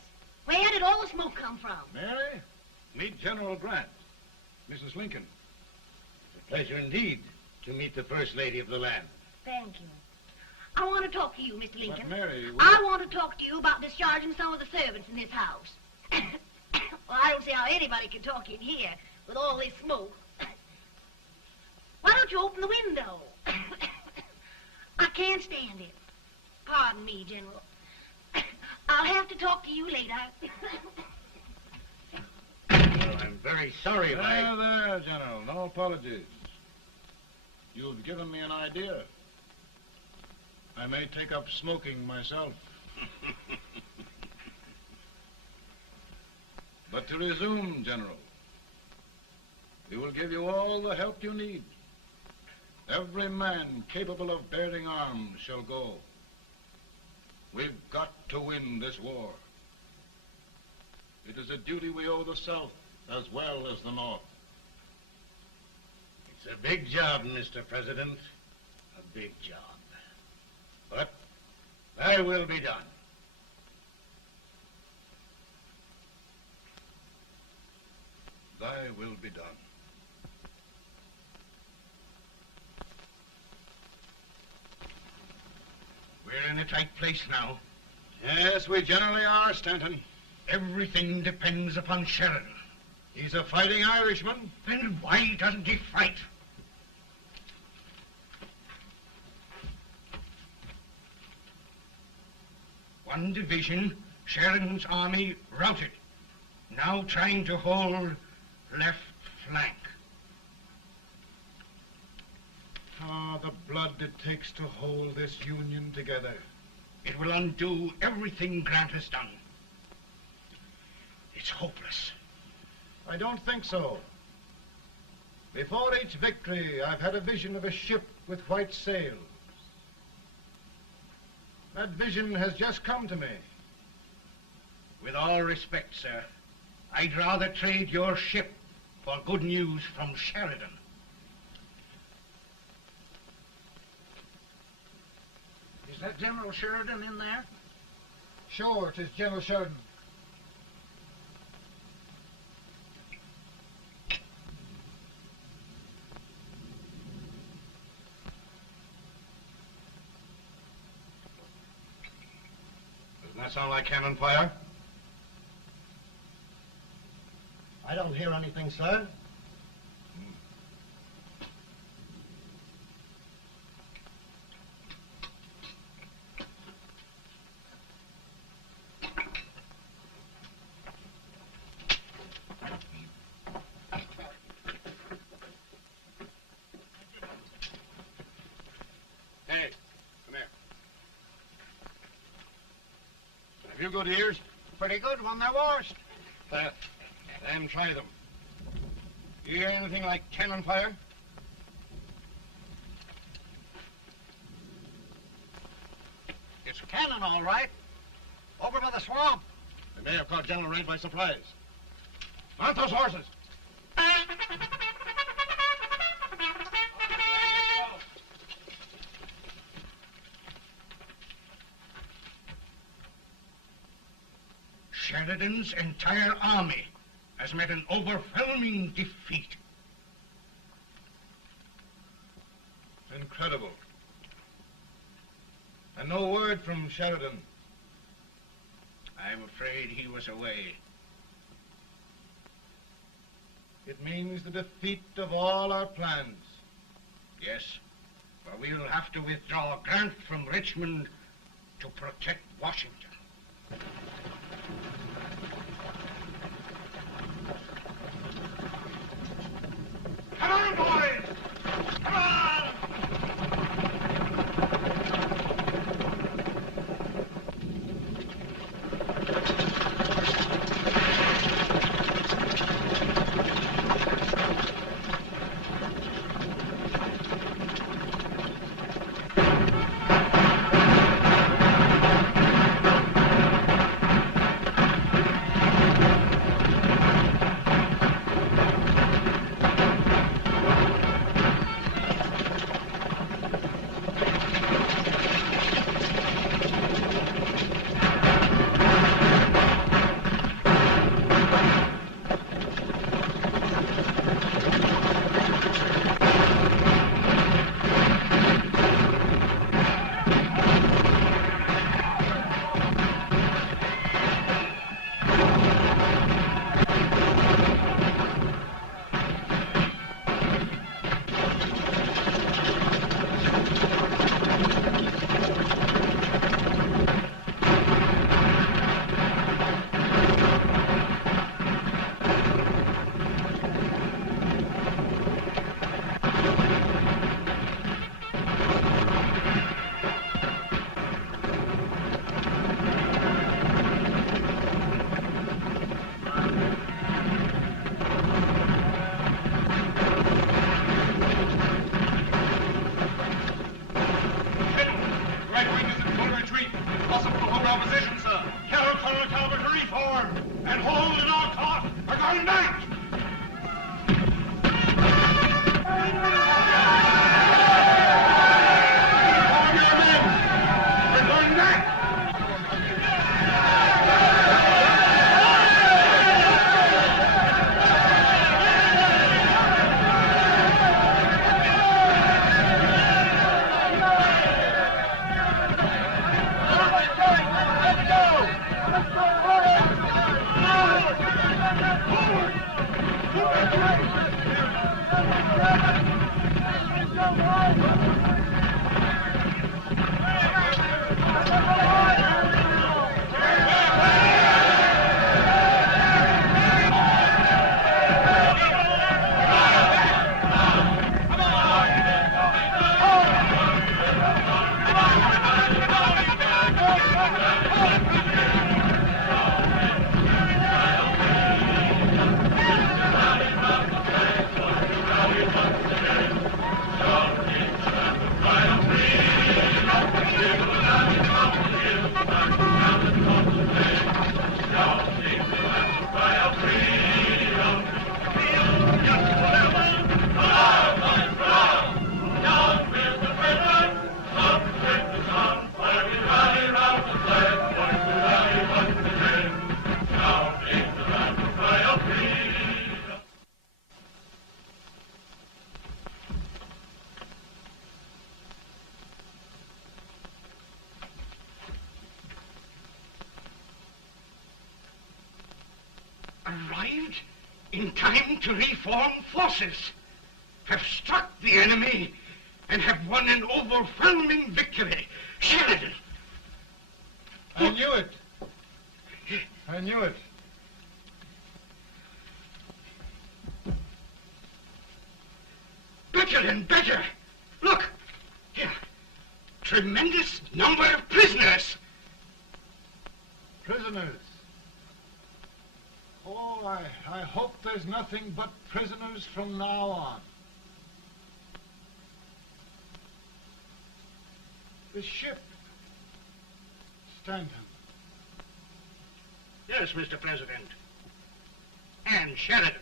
where did all the smoke come from? Mary, meet General Grant, Mrs. Lincoln. It's a pleasure indeed to meet the First Lady of the land. Thank you. I want to talk to you, Mr. Lincoln. But Mary, I want to talk to you about discharging some of the servants in this house. Well, I don't see how anybody can talk in here with all this smoke. Why don't you open the window? I can't stand it. Pardon me, General. I'll have to talk to you later. Well, I'm very sorry if I... There, General. No apologies. You've given me an idea. I may take up smoking myself. But to resume, General, we will give you all the help you need. Every man capable of bearing arms shall go. We've got to win this war. It is a duty we owe the South as well as the North. It's a big job, Mr. President. A big job. But thy will be done. Thy will be done. We're in a tight place now. Yes, we generally are, Stanton. Everything depends upon Sheridan. He's a fighting Irishman. Then why doesn't he fight? One division, Sheridan's army, routed. Now trying to hold left flank. Ah, the blood it takes to hold this Union together. It will undo everything Grant has done. It's hopeless. I don't think so. Before each victory, I've had a vision of a ship with white sails. That vision has just come to me. With all respect, sir, I'd rather trade your ship for good news from Sheridan. Is that General Sheridan in there? Sure, it is General Sheridan. Doesn't that sound like cannon fire? I don't hear anything, sir. Hey, come here. Have you good ears? Pretty good when they're washed. Then try them. You hear anything like cannon fire? It's cannon, all right. Over by the swamp. They may have caught General Wright by surprise. Mount those horses! Sheridan's entire army has met an overwhelming defeat. Incredible. And no word from Sheridan. I'm afraid he was away. It means the defeat of all our plans. Yes, for we'll have to withdraw Grant from Richmond to protect Washington. Come on, boys! Come on! Arrived in time to reform forces, have struck the enemy, and have won an overwhelming victory. Sheridan! I knew it. I knew it. Better and better. Look, here. Tremendous number of prisoners. Prisoners? Oh, I hope there's nothing but prisoners from now on. The ship. Stanton. Yes, Mr. President. And Sheridan.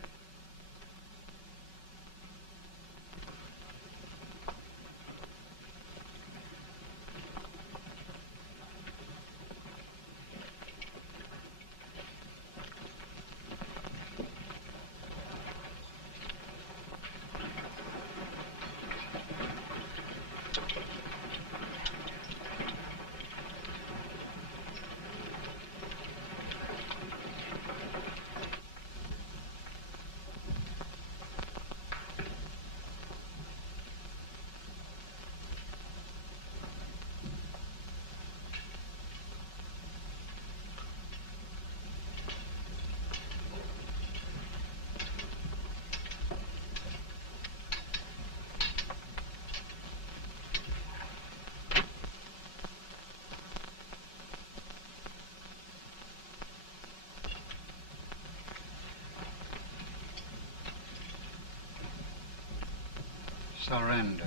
Surrender,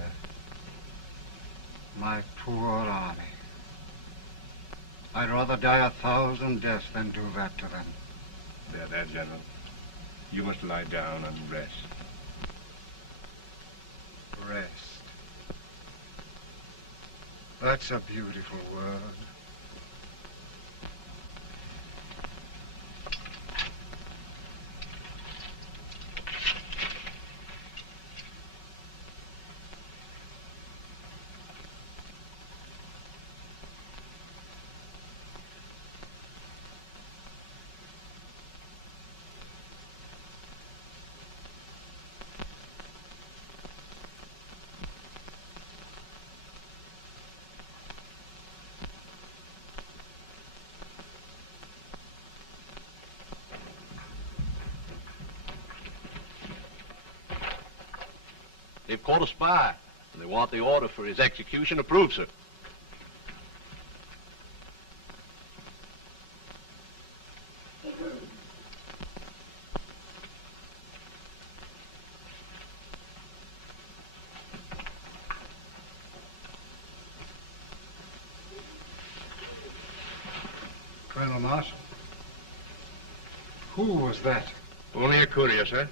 my poor army. I'd rather die 1,000 deaths than do that to them. There, General. You must lie down and rest. Rest. That's a beautiful word. They've caught a spy, and they want the order for his execution approved, sir. Colonel Marshall, who was that? Only a courier, sir.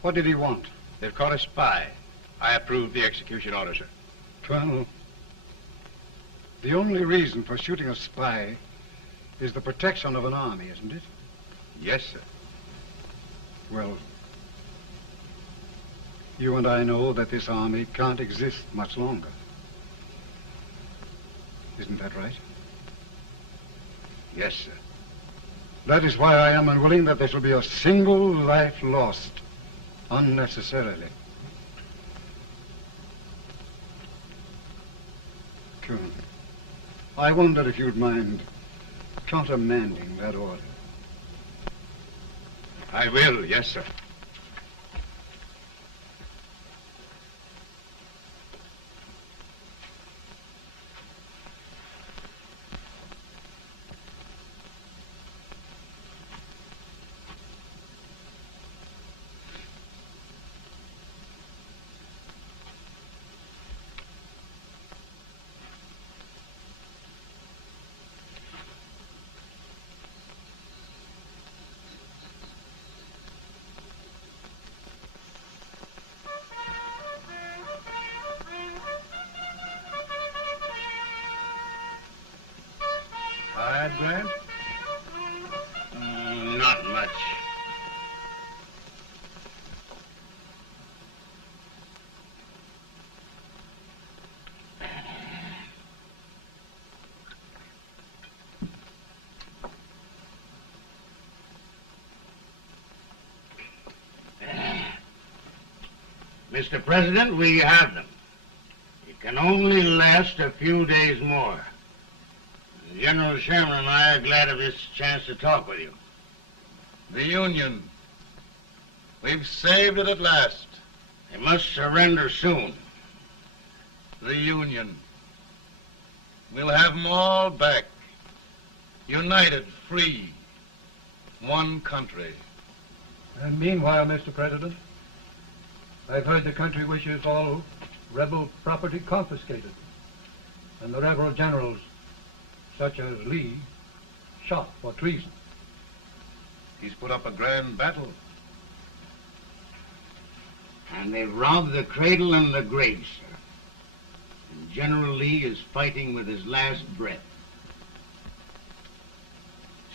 What did he want? They've caught a spy. I approve the execution order, sir. Colonel, the only reason for shooting a spy is the protection of an army, isn't it? Yes, sir. Well, you and I know that this army can't exist much longer. Isn't that right? Yes, sir. That is why I am unwilling that there shall be a single life lost Unnecessarily. Colonel, I wonder if you'd mind countermanding that order. I will, yes, sir. Grant? Not much. Mr. President, we have them. It can only last a few days more. General Sherman and I are glad of this chance to talk with you. The Union. We've saved it at last. They must surrender soon. The Union. We'll have them all back. United, free. One country. And meanwhile, Mr. President, I've heard the country wishes all rebel property confiscated, and the rebel generals, such as Lee, shot for treason. He's put up a grand battle. And they robbed the cradle and the grave, sir. And General Lee is fighting with his last breath.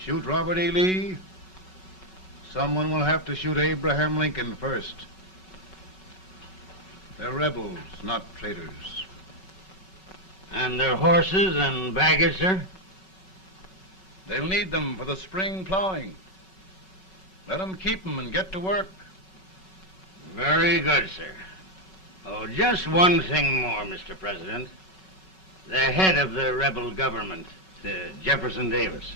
Shoot Robert E. Lee? Someone will have to shoot Abraham Lincoln first. They're rebels, not traitors. And their horses and baggage, sir? They'll need them for the spring plowing. Let them keep them and get to work. Very good, sir. Oh, just one thing more, Mr. President. The head of the rebel government, Jefferson Davis.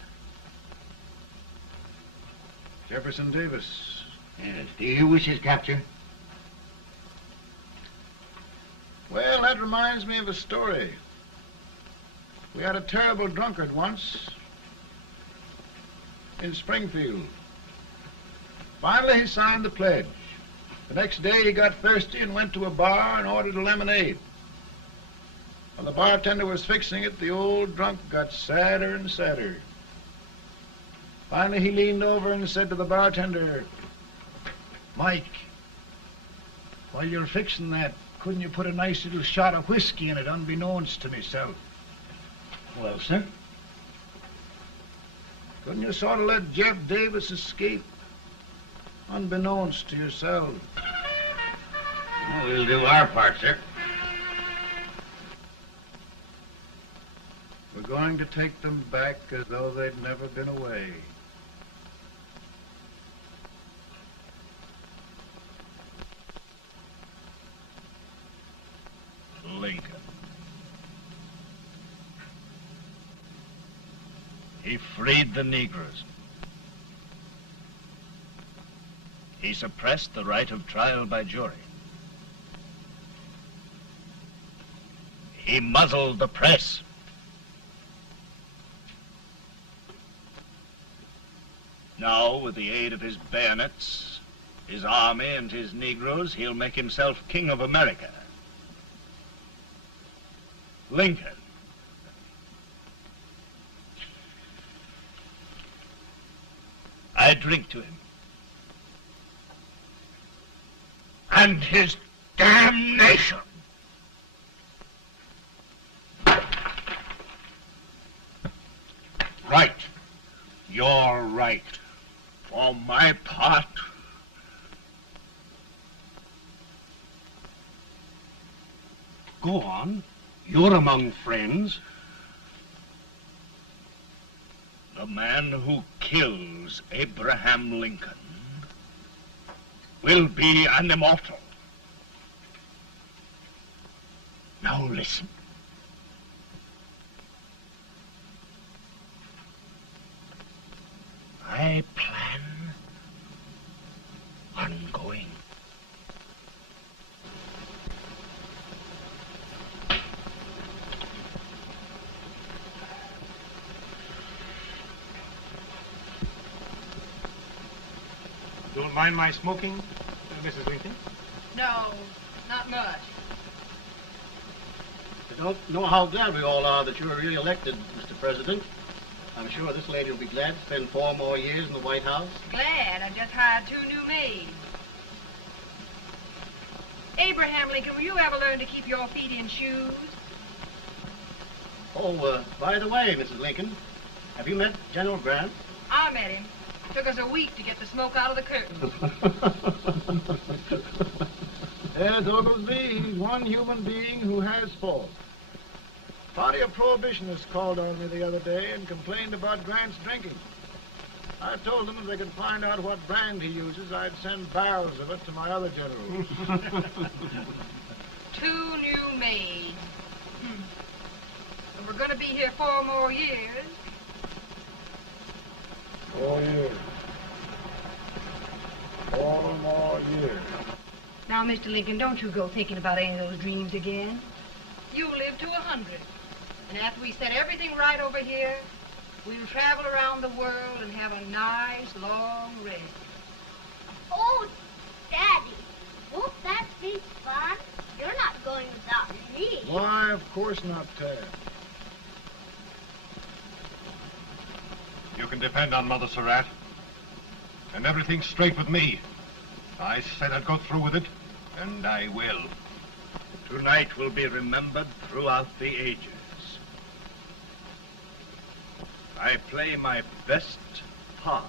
Jefferson Davis? Yes. Do you wish his capture? Well, that reminds me of a story. We had a terrible drunkard once in Springfield. Finally, he signed the pledge. The next day, he got thirsty and went to a bar and ordered a lemonade. While the bartender was fixing it, the old drunk got sadder and sadder. Finally, he leaned over and said to the bartender, "Mike, while you're fixing that, couldn't you put a nice little shot of whiskey in it, unbeknownst to myself?" Well, sir? Couldn't you sort of let Jeff Davis escape, unbeknownst to yourself? Well, we'll do our part, sir. We're going to take them back as though they'd never been away. Lincoln. He freed the Negroes. He suppressed the right of trial by jury. He muzzled the press. Now, with the aid of his bayonets, his army, and his Negroes, he'll make himself king of America. Lincoln. I drink to him. And his damnation. Right. You're right. For my part, go on. You're among friends. The man who kills Abraham Lincoln will be an immortal. Now listen. I plan on going. Don't mind my smoking, Mrs. Lincoln? No, not much. I don't know how glad we all are that you were re-elected, Mr. President. I'm sure this lady will be glad to spend 4 more years in the White House. Glad. I just hired 2 new maids. Abraham Lincoln, will you ever learn to keep your feet in shoes? Oh, by the way, Mrs. Lincoln, have you met General Grant? I met him. Took us a week to get the smoke out of the curtains. Yes, Oglesby, he's one human being who has faults. Party of Prohibitionists called on me the other day and complained about Grant's drinking. I told them if they could find out what brand he uses, I'd send barrels of it to my other generals. 2 new maids. And we're going to be here 4 more years. 4 years. 4 more years. Now, Mr. Lincoln, don't you go thinking about any of those dreams again. You'll live to 100. And after we set everything right over here, we'll travel around the world and have a nice, long rest. Oh, Daddy, won't that be fun? You're not going without me. Why, of course not, Tad. You can depend on Mother Surratt. And everything's straight with me. I said I'd go through with it, and I will. Tonight will be remembered throughout the ages. I play my best part.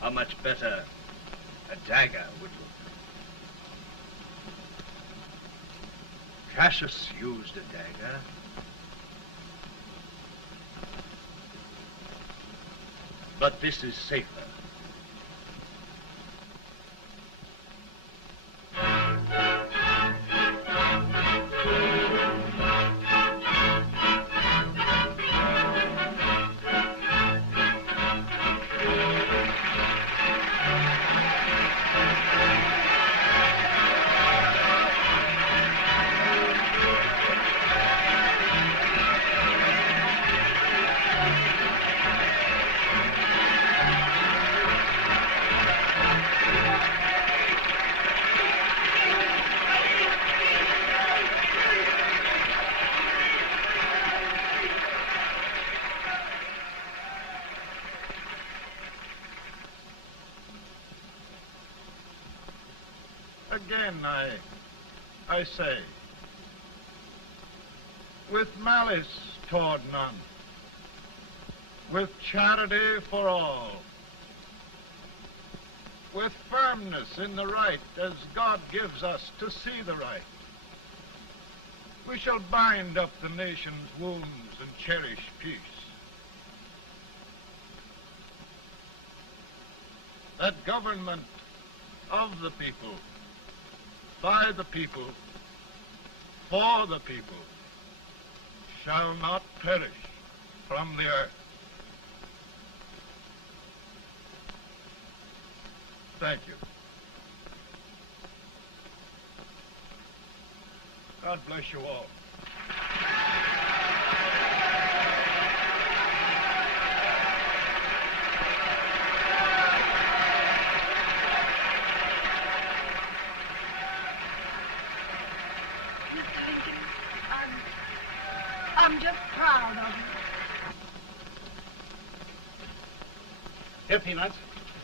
How much better a dagger would look. Cassius used a dagger. But this is safer. Again, I say, with malice toward none, with charity for all, with firmness in the right as God gives us to see the right, we shall bind up the nation's wounds and cherish peace. That government of the people, by the people, for the people, shall not perish from the earth. Thank you. God bless you all. I'm just proud of you. Here, Peanuts.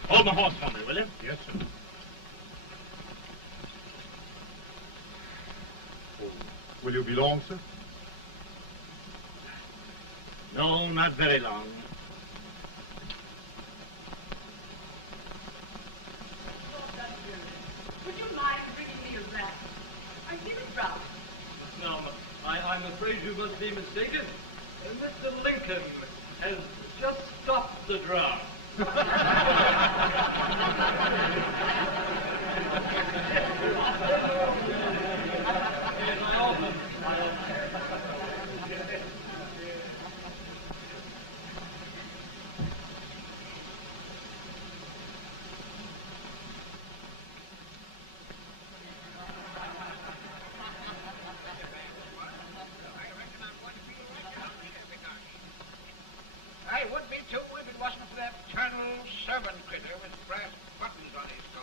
Hold my horse for me, will you? Yes, sir. Oh, will you be long, sir? No, not very long. Would you mind bringing me a wrap? I feel it rough. No, I'm afraid you must be mistaken. Mr. Lincoln has just stopped drown. I would be too if it wasn't for that eternal servant critter with brass buttons on his